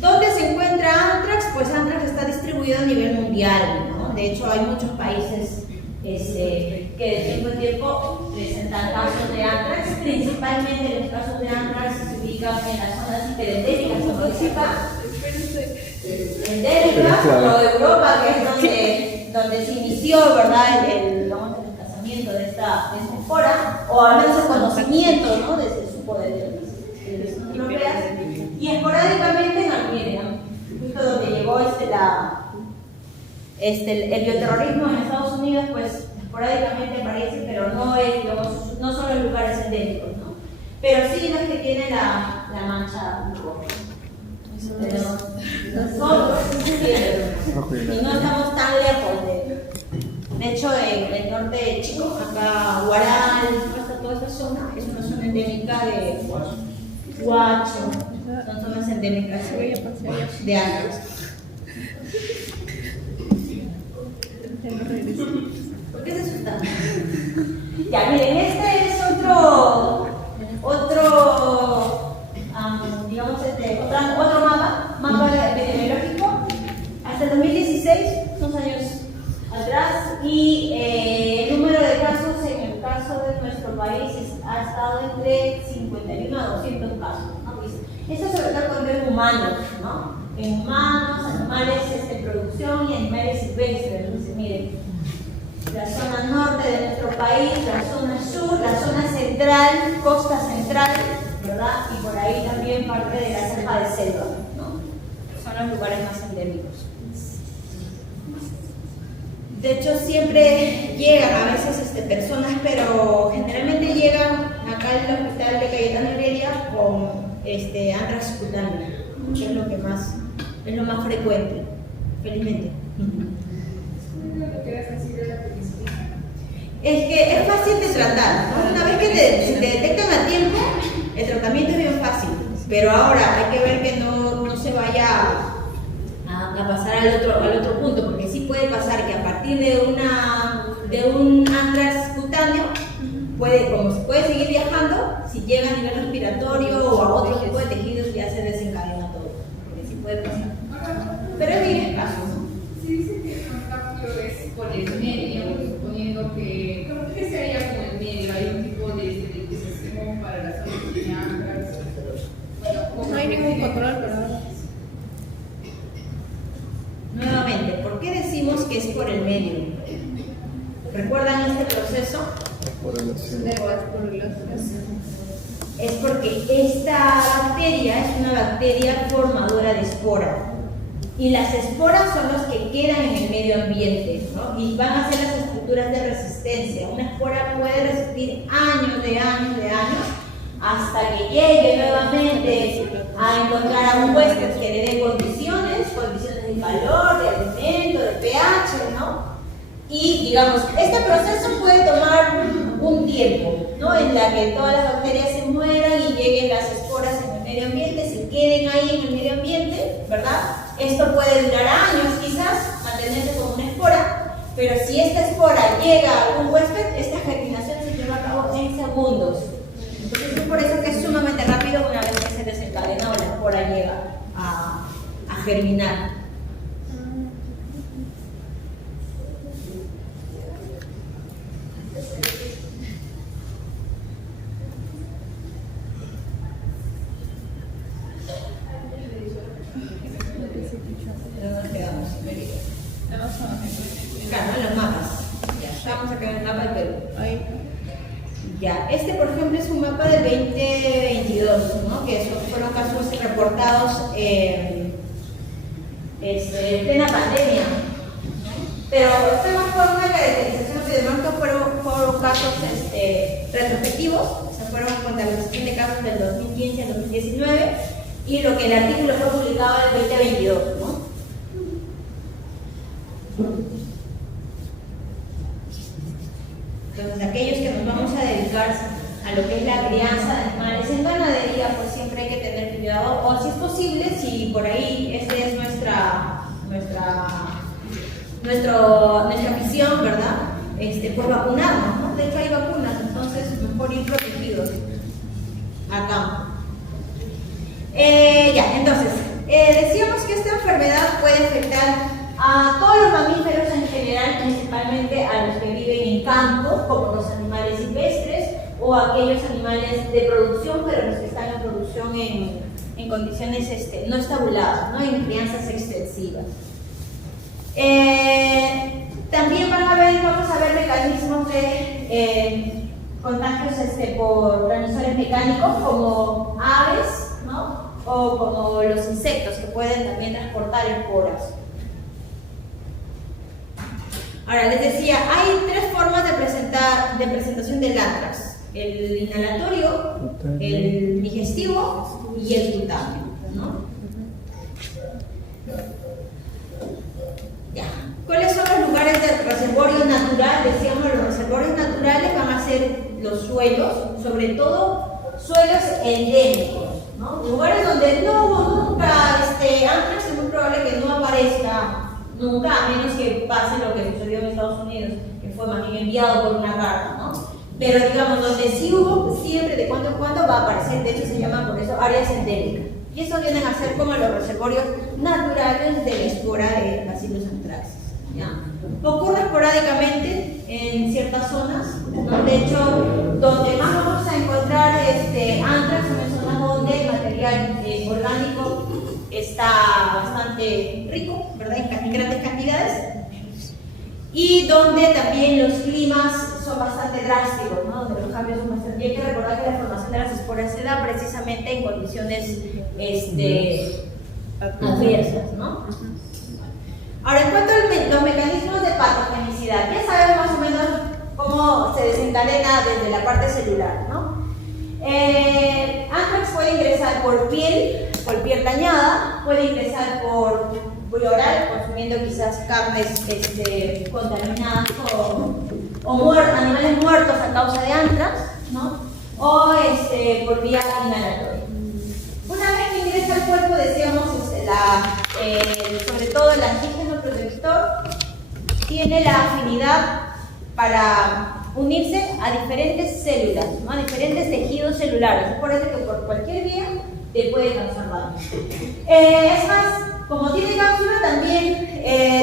¿Dónde se encuentra anthrax? Pues anthrax está distribuido a nivel mundial, ¿no? De hecho, hay muchos países que de tiempo en tiempo presentan casos de anthrax. Principalmente los casos de anthrax se ubican en las zonas hiperendémicas, como dice acá, endémicas, o de Europa, que es donde se inició, ¿verdad? El desplazamiento de esta espora, o al menos el conocimiento, ¿no? Desde su poder de las europeas. Y esporádicamente en Argelia, justo donde llegó el bioterrorismo en Estados Unidos, pues esporádicamente aparece, pero no es, digamos, no son los lugares endémicos, ¿no? Pero sí los que tienen la mancha roja. Nosotros y no estamos tan lejos de hecho, en el norte de Chico, acá Huaral, hasta toda esta zona, es una zona endémica de Huacho, son zonas endémicas de anthrax. ¿Por qué se asustan? Ya, miren, este es otro digamos, otro mapa epidemiológico hasta el 2016, unos años atrás, y el número de casos en el caso de nuestro país ha estado entre 51 a 200 casos, ¿no? Esto sobre todo cuando en humanos, ¿no? En humanos, animales en producción y animales silvestres. Entonces, miren, la zona norte de nuestro país, la zona sur, la zona central, costa central, ¿verdad? Y por ahí también parte de la ceja de selva, ¿no? Son los lugares más endémicos. De hecho, siempre llegan a veces personas, pero generalmente llegan acá al hospital de Cayetano Heredia con antrax cutáneo, que es lo que más, es lo más frecuente, felizmente. Es que es fácil de tratar, ¿no? Una vez que si te detectan a tiempo, el tratamiento es bien fácil, pero ahora hay que ver que no se vaya a pasar al otro punto, porque sí puede pasar que a partir de un antrax cutáneo como se puede seguir viajando, si llega a nivel respiratorio o a otro tipo de tejidos ya se desencadena todo, porque sí puede pasar. Pero es bien escaso, ¿no? Si dice que el contagio es por el medio, suponiendo que, ¿qué se haría con el medio? ¿Hay un tipo de esterilización para las zonas de antrax? Bueno, No hay ningún control, ¿verdad? Nuevamente, ¿por qué decimos que es por el medio? ¿Recuerdan este proceso? Es porque esta bacteria es una bacteria formadora de espora. Y las esporas son los que quedan en el medio ambiente, ¿no? Y van a ser las estructuras de resistencia. Una espora puede resistir años de años hasta que llegue nuevamente a encontrar a un huésped que le dé condiciones de calor, de alimento, de pH, ¿no? Y digamos, este proceso puede tomar un tiempo, ¿no? En la que todas las bacterias se mueran y lleguen las esporas en el medio ambiente, se queden ahí en el medio ambiente, ¿verdad? Esto puede durar años quizás, mantenerse como una espora, pero si esta espora llega a algún huésped, esta germinación se lleva a cabo en segundos. Entonces es por eso que es sumamente rápido una vez que se desencadena o la espora llega a germinar. Claro, en los mapas. Ya, vamos a quedar en el mapa del Perú. Ahí. Ya, este por ejemplo es un mapa del 2022, ¿no? Que fueron casos reportados en plena pandemia. Pero este no fue una caracterización epidemiológica, fueron casos retrospectivos, o sea, fueron contabilización de casos del 2015 al 2019, y lo que el artículo fue publicado en el 2022, ¿no? Entonces, aquellos que nos vamos a dedicar a lo que es la crianza de animales en ganadería, pues siempre hay que tener cuidado, o si es posible, si por ahí esta es nuestra visión, ¿verdad? Por vacunarnos, ¿no? De hecho hay vacunas, entonces mejor ir protegidos acá. Entonces, decíamos que esta enfermedad puede afectar a todos los mamíferos en general, principalmente a los que viven en campo, como los animales silvestres, o aquellos animales de producción, pero los que están en producción en condiciones no estabuladas, ¿no? En crianzas extensivas. También vamos a ver mecanismos de contagios por transmisores mecánicos, como aves, ¿no? O como los insectos, que pueden también transportar esporas. Ahora, les decía, hay tres formas de presentación del antrax: el inhalatorio, el digestivo y el cutáneo, ¿no? Ya. ¿Cuáles son los lugares de reservorio natural? Decíamos, los reservorios naturales van a ser los suelos, sobre todo suelos endémicos, ¿no? Lugares donde no hubo nunca antrax, es muy probable que no aparezca nunca, a menos que pase lo que sucedió en Estados Unidos, que fue más bien enviado por una rata, ¿no? Pero digamos, donde sí hubo, siempre de cuando en cuando va a aparecer, de hecho se llaman por eso áreas endémicas. Y eso vienen a ser como los reservorios naturales de la espora de Bacillus anthracis, ¿ya? Ocurre esporádicamente en ciertas zonas, ¿no? De hecho, donde más vamos a encontrar anthrax son en zonas donde el material orgánico está bastante rico, ¿verdad? En grandes cantidades, y donde también los climas son bastante drásticos, ¿no? Donde los cambios son bastante... Y hay que recordar que la formación de las esporas se da precisamente en condiciones adversas, ¿no? Ahora, en cuanto a los mecanismos de patogenización, Anthrax puede ingresar por piel dañada, puede ingresar por vía oral, consumiendo quizás carnes contaminadas o animales muertos a causa de anthrax, ¿no? O por vía inhalatoria. Una vez que ingresa al cuerpo, decíamos, sobre todo el antígeno protector tiene la afinidad para unirse a diferentes células, ¿no? A diferentes tejidos celulares. Es por eso que por cualquier vía te puede causar daño. Es más, como tiene cápsula, también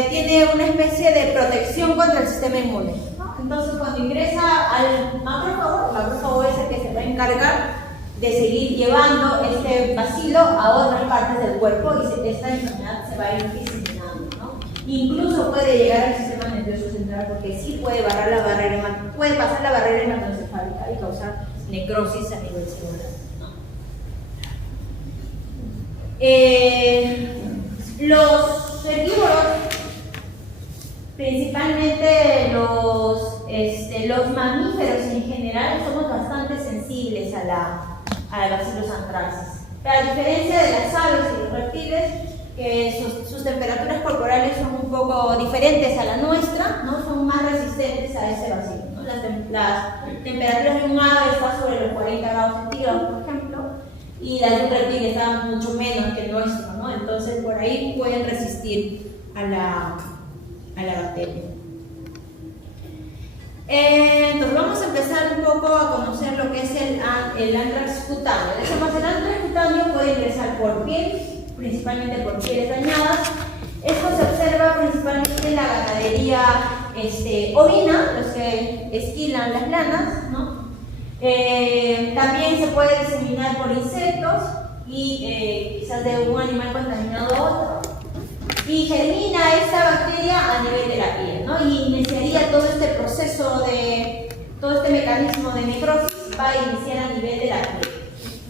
tiene una especie de protección contra el sistema inmune, ¿no? Entonces, cuando ingresa al macrófago es el que se va a encargar de seguir llevando este bacilo a otras partes del cuerpo y esta enfermedad se va a ir diseminando, ¿no? Incluso puede llegar al sistema nervioso central porque sí puede pasar la barrera hematoencefálica y causar necrosis a nivel celular, ¿no? Los herbívoros, principalmente los mamíferos en general, somos bastante sensibles a la Bacillus anthracis. Pero a diferencia de las aves y los reptiles, que sus temperaturas corporales son un poco diferentes a la nuestra, ¿no? Son más resistentes a ese bacilo, ¿no? Las temperaturas de un ave están sobre los 40 grados centígrados, por ejemplo, y las de un reptil están mucho menos que el nuestro, ¿no? Entonces por ahí pueden resistir a la bacteria. Entonces vamos a empezar un poco a conocer lo que es el anthrax cutáneo. Decimos, el anthrax cutáneo puede ingresar por piel, principalmente por pieles dañadas. Esto se observa principalmente en la ganadería ovina, los que esquilan las lanas, ¿no? También se puede diseminar por insectos y quizás de un animal contaminado a otro. Y germina esta bacteria a nivel de la piel, ¿no? Y iniciaría todo este proceso todo este mecanismo de necrosis va a iniciar a nivel de la piel.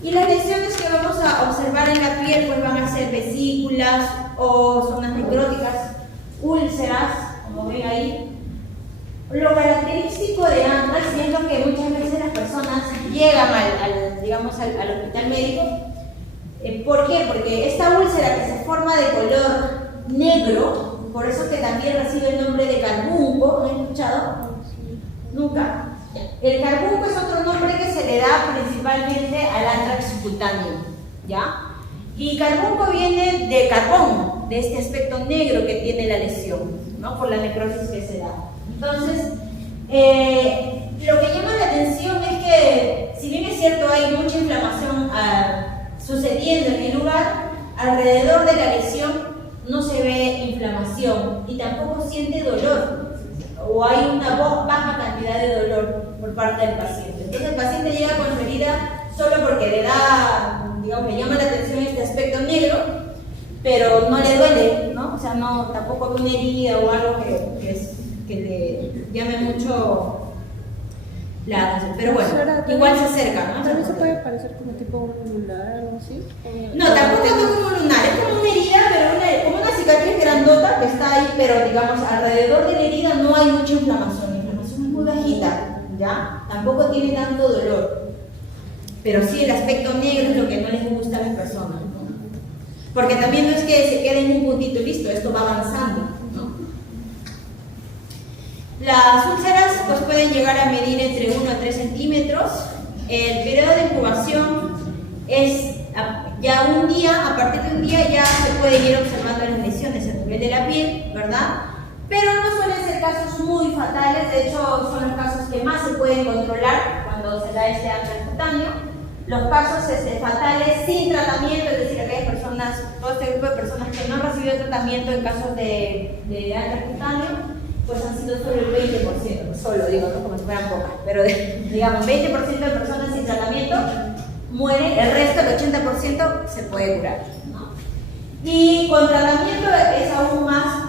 Y las lesiones que vamos a observar en la piel pues van a ser vesículas o zonas necróticas, úlceras, como ven ahí. Lo característico de anthrax es lo que muchas veces las personas llegan al hospital médico. ¿Por qué? Porque esta úlcera que se forma de color negro, por eso que también recibe el nombre de carbunco, ¿no han escuchado? ¿Nunca? El carbunco es otro nombre que se le da principalmente al anthrax cutáneo, ¿ya? Y carbunco viene de carbón, de este aspecto negro que tiene la lesión, ¿no? Por la necrosis que se da. Entonces, lo que llama la atención es que, si bien es cierto, hay mucha inflamación sucediendo en el lugar, alrededor de la lesión no se ve inflamación y tampoco siente dolor, o hay una baja cantidad de dolor por parte del paciente. Entonces el paciente llega con su herida solo porque le llama la atención este aspecto negro, pero no le duele, ¿no? O sea, tampoco ve una herida o algo que le llame mucho la atención. Pero bueno, igual se acerca, ¿no? ¿También se puede parecer como tipo un lunar, algo así? No, tampoco es como un lunar, es como una herida, pero como una cicatriz grandota que está ahí, pero digamos, alrededor de la herida no hay mucha inflamación. La inflamación es muy bajita, ¿ya? Tampoco tiene tanto dolor. Pero sí, el aspecto negro es lo que no les gusta a las personas, ¿no? Porque también no es que se quede en un puntito y listo, esto va avanzando, ¿no? Las úlceras pues pueden llegar a medir entre 1 a 3 centímetros. El periodo de incubación es ya un día, a partir de un día ya se pueden ir observando las lesiones a nivel de la piel, ¿verdad? Pero no suelen ser casos muy fatales, de hecho son los casos que más se pueden controlar cuando se da este anthrax cutáneo. Los casos fatales sin tratamiento, es decir, aquellas personas, todo este grupo de personas que no han recibido tratamiento en casos de anthrax cutáneo, pues han sido solo el 20%, solo digo, ¿no? Como si fueran pocas, pero digamos 20% de personas sin tratamiento mueren, el resto, el 80%, se puede curar, ¿no? Y con tratamiento es aún más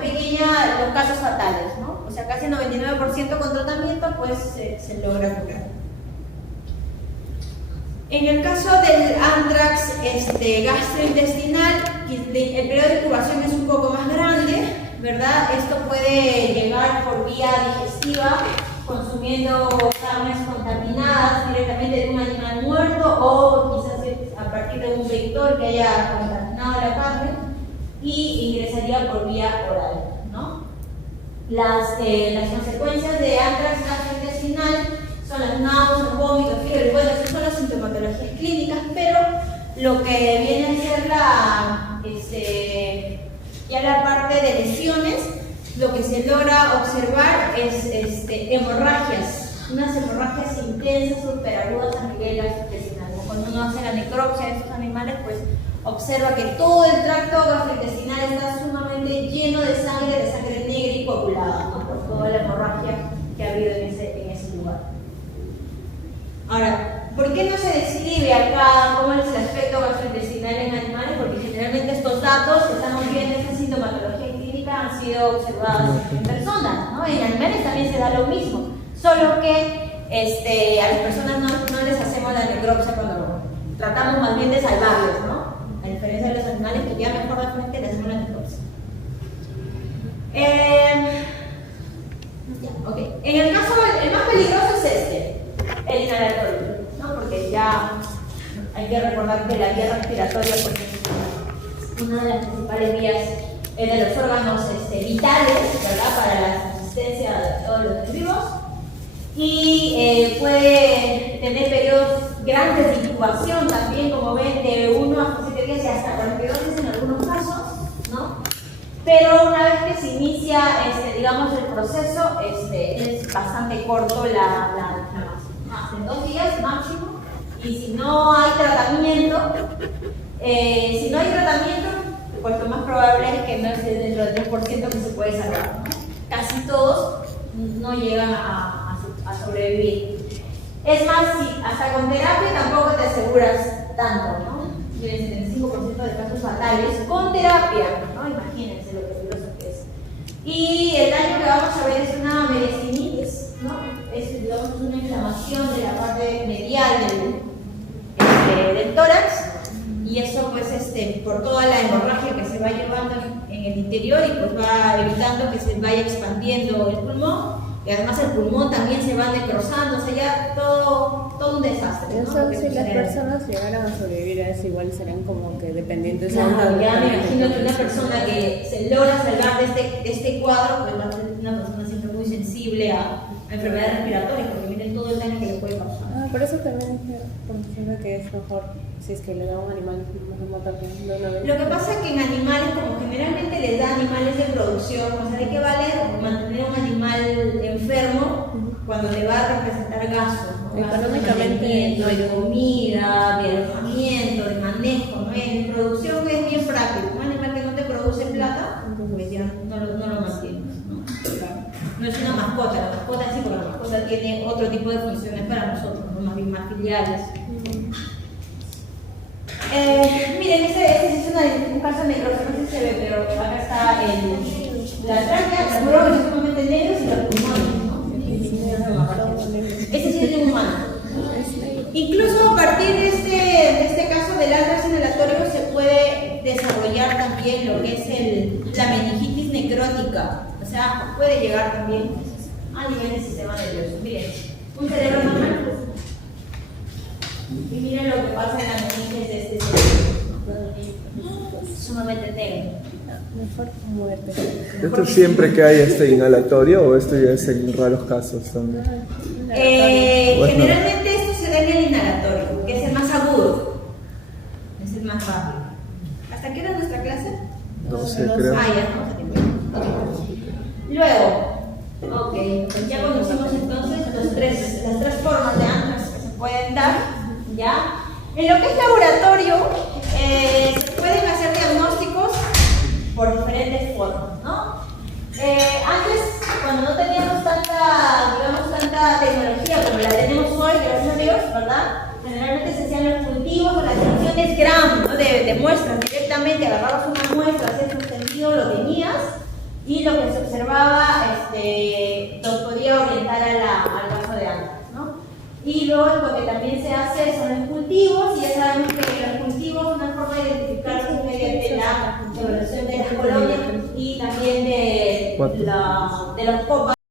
pequeña los casos fatales, ¿no? O sea, casi el 99% con tratamiento pues se logra curar. En el caso del anthrax gastrointestinal, el periodo de incubación es un poco más grande, ¿verdad? Esto puede llegar por vía digestiva, consumiendo carnes contaminadas contaminadas directamente de un animal muerto o quizás a partir de un vector que haya contaminado la carne y ingresaría por vía oral, ¿no? Las consecuencias de antrax gastrointestinal son las náuseas, vómitos, fiebre. Bueno, esas son las sintomatologías clínicas, pero lo que viene a ser ya la parte de lesiones, lo que se logra observar es hemorragias, unas hemorragias intensas, superagudas a nivel gastrointestinal. Cuando uno hace la necropsia de estos animales, pues observa que todo el tracto gastrointestinal está sumamente lleno de sangre negra y coagulada, ¿no? Por toda la hemorragia que ha habido en ese lugar. Ahora, ¿por qué no se describe acá cómo es el aspecto gastrointestinal en animales? Porque generalmente estos datos que estamos viendo, esta sintomatología clínica, han sido observadas en personas, ¿no? En animales también se da lo mismo, solo que a las personas no les hacemos la necropsia cuando tratamos más bien de salvarlos, ¿no? A diferencia de los animales que ya mejor de frente les hacemos la necropsia. Okay. En el caso, el más peligroso es el inhalatorio, ¿no? Porque ya hay que recordar que la vía respiratoria pues, es una de las principales vías de los órganos vitales, ¿verdad? Para la subsistencia de todos los seres vivos. Y puede tener periodos grandes de incubación también, como ven, de 1 hasta 7 días y hasta 42 días en algunos casos, ¿no? Pero una vez que se inicia, digamos, el proceso, es bastante corto la inflamación, en 2 días máximo, y si no hay tratamiento, pues lo más probable es que no es dentro del 3% que se puede salvar, ¿no? Casi todos no llegan a sobrevivir. Es más, si hasta con terapia tampoco te aseguras tanto, ¿no? El 75% de casos fatales con terapia, ¿no? Imagínense lo peligroso que es. Y el daño que vamos a ver es una mediastinitis, ¿no? Es, digamos, una inflamación de la parte medial del tórax, y eso pues por toda la hemorragia que se va llevando en el interior y pues va evitando que se vaya expandiendo el pulmón. Y además el pulmón también se va necrosando, o sea, ya todo un desastre, ¿no? Eso, si las personas llegaran a sobrevivir a eso, igual serán como que dependientes. Claro, ya me imagino que una persona que se logra salvar de este cuadro, pues va a ser una persona siempre muy sensible a enfermedades respiratorias, porque miren todo el daño que le puede causar. Por eso también considero que es mejor si es que le da a un animal, mejor matarlo de una vez. Lo que pasa es que en animales, como generalmente les da animales de producción, o sea, ¿de qué vale mantener un animal enfermo cuando le va a representar gastos? ¿No? Económicamente no hay comida, de alojamiento, de manejo, ¿no? En producción es bien práctico. Un animal que no te produce plata, pues ya no lo mantienes, ¿no? No es una mascota, la mascota sí, porque la mascota tiene otro tipo de funciones para nosotros, ¿no? Más bien más filiales. Miren, este es un caso necrosis, no sé si se ve, pero acá está la tráquea, los bronquios sumamente negros y los pulmones, ¿no? Este sí es de un humano. Incluso a partir de este caso del antrax inhalatorio se puede desarrollar también lo que es la meningitis necrótica, o sea, puede llegar también a nivel del sistema nervioso. Miren, un cerebro normal. Y miren lo que pasa en la meninges de este cerebro. Sumamente negro. Mejor muerte. ¿Esto siempre que hay inhalatorio o esto ya es en raros casos también? Generalmente esto se da en el inhalatorio, que es el más agudo, es el más rápido. ¿Hasta qué hora es nuestra clase? No sé, creo. Ah, ya estamos a tiempo. Luego, pues ya conocimos entonces las tres formas de antrax que se pueden dar, ¿ya? En lo que es laboratorio, se pueden hacer diagnósticos por diferentes formas, ¿no? Antes, cuando no teníamos tanta tecnología como la tenemos hoy, gracias a Dios, ¿verdad? Generalmente se hacían los cultivos o las secciones gram, ¿no? de muestras directamente, agarrabas una muestra, hacías un sentido, lo tenías, y lo que se observaba nos podía orientar al caso de antrax, ¿no? Y luego lo que también se hace son los cultivos, y ya sabemos que los cultivos, una forma de identificarlos es mediante la evaluación de las colonias y también de los copas.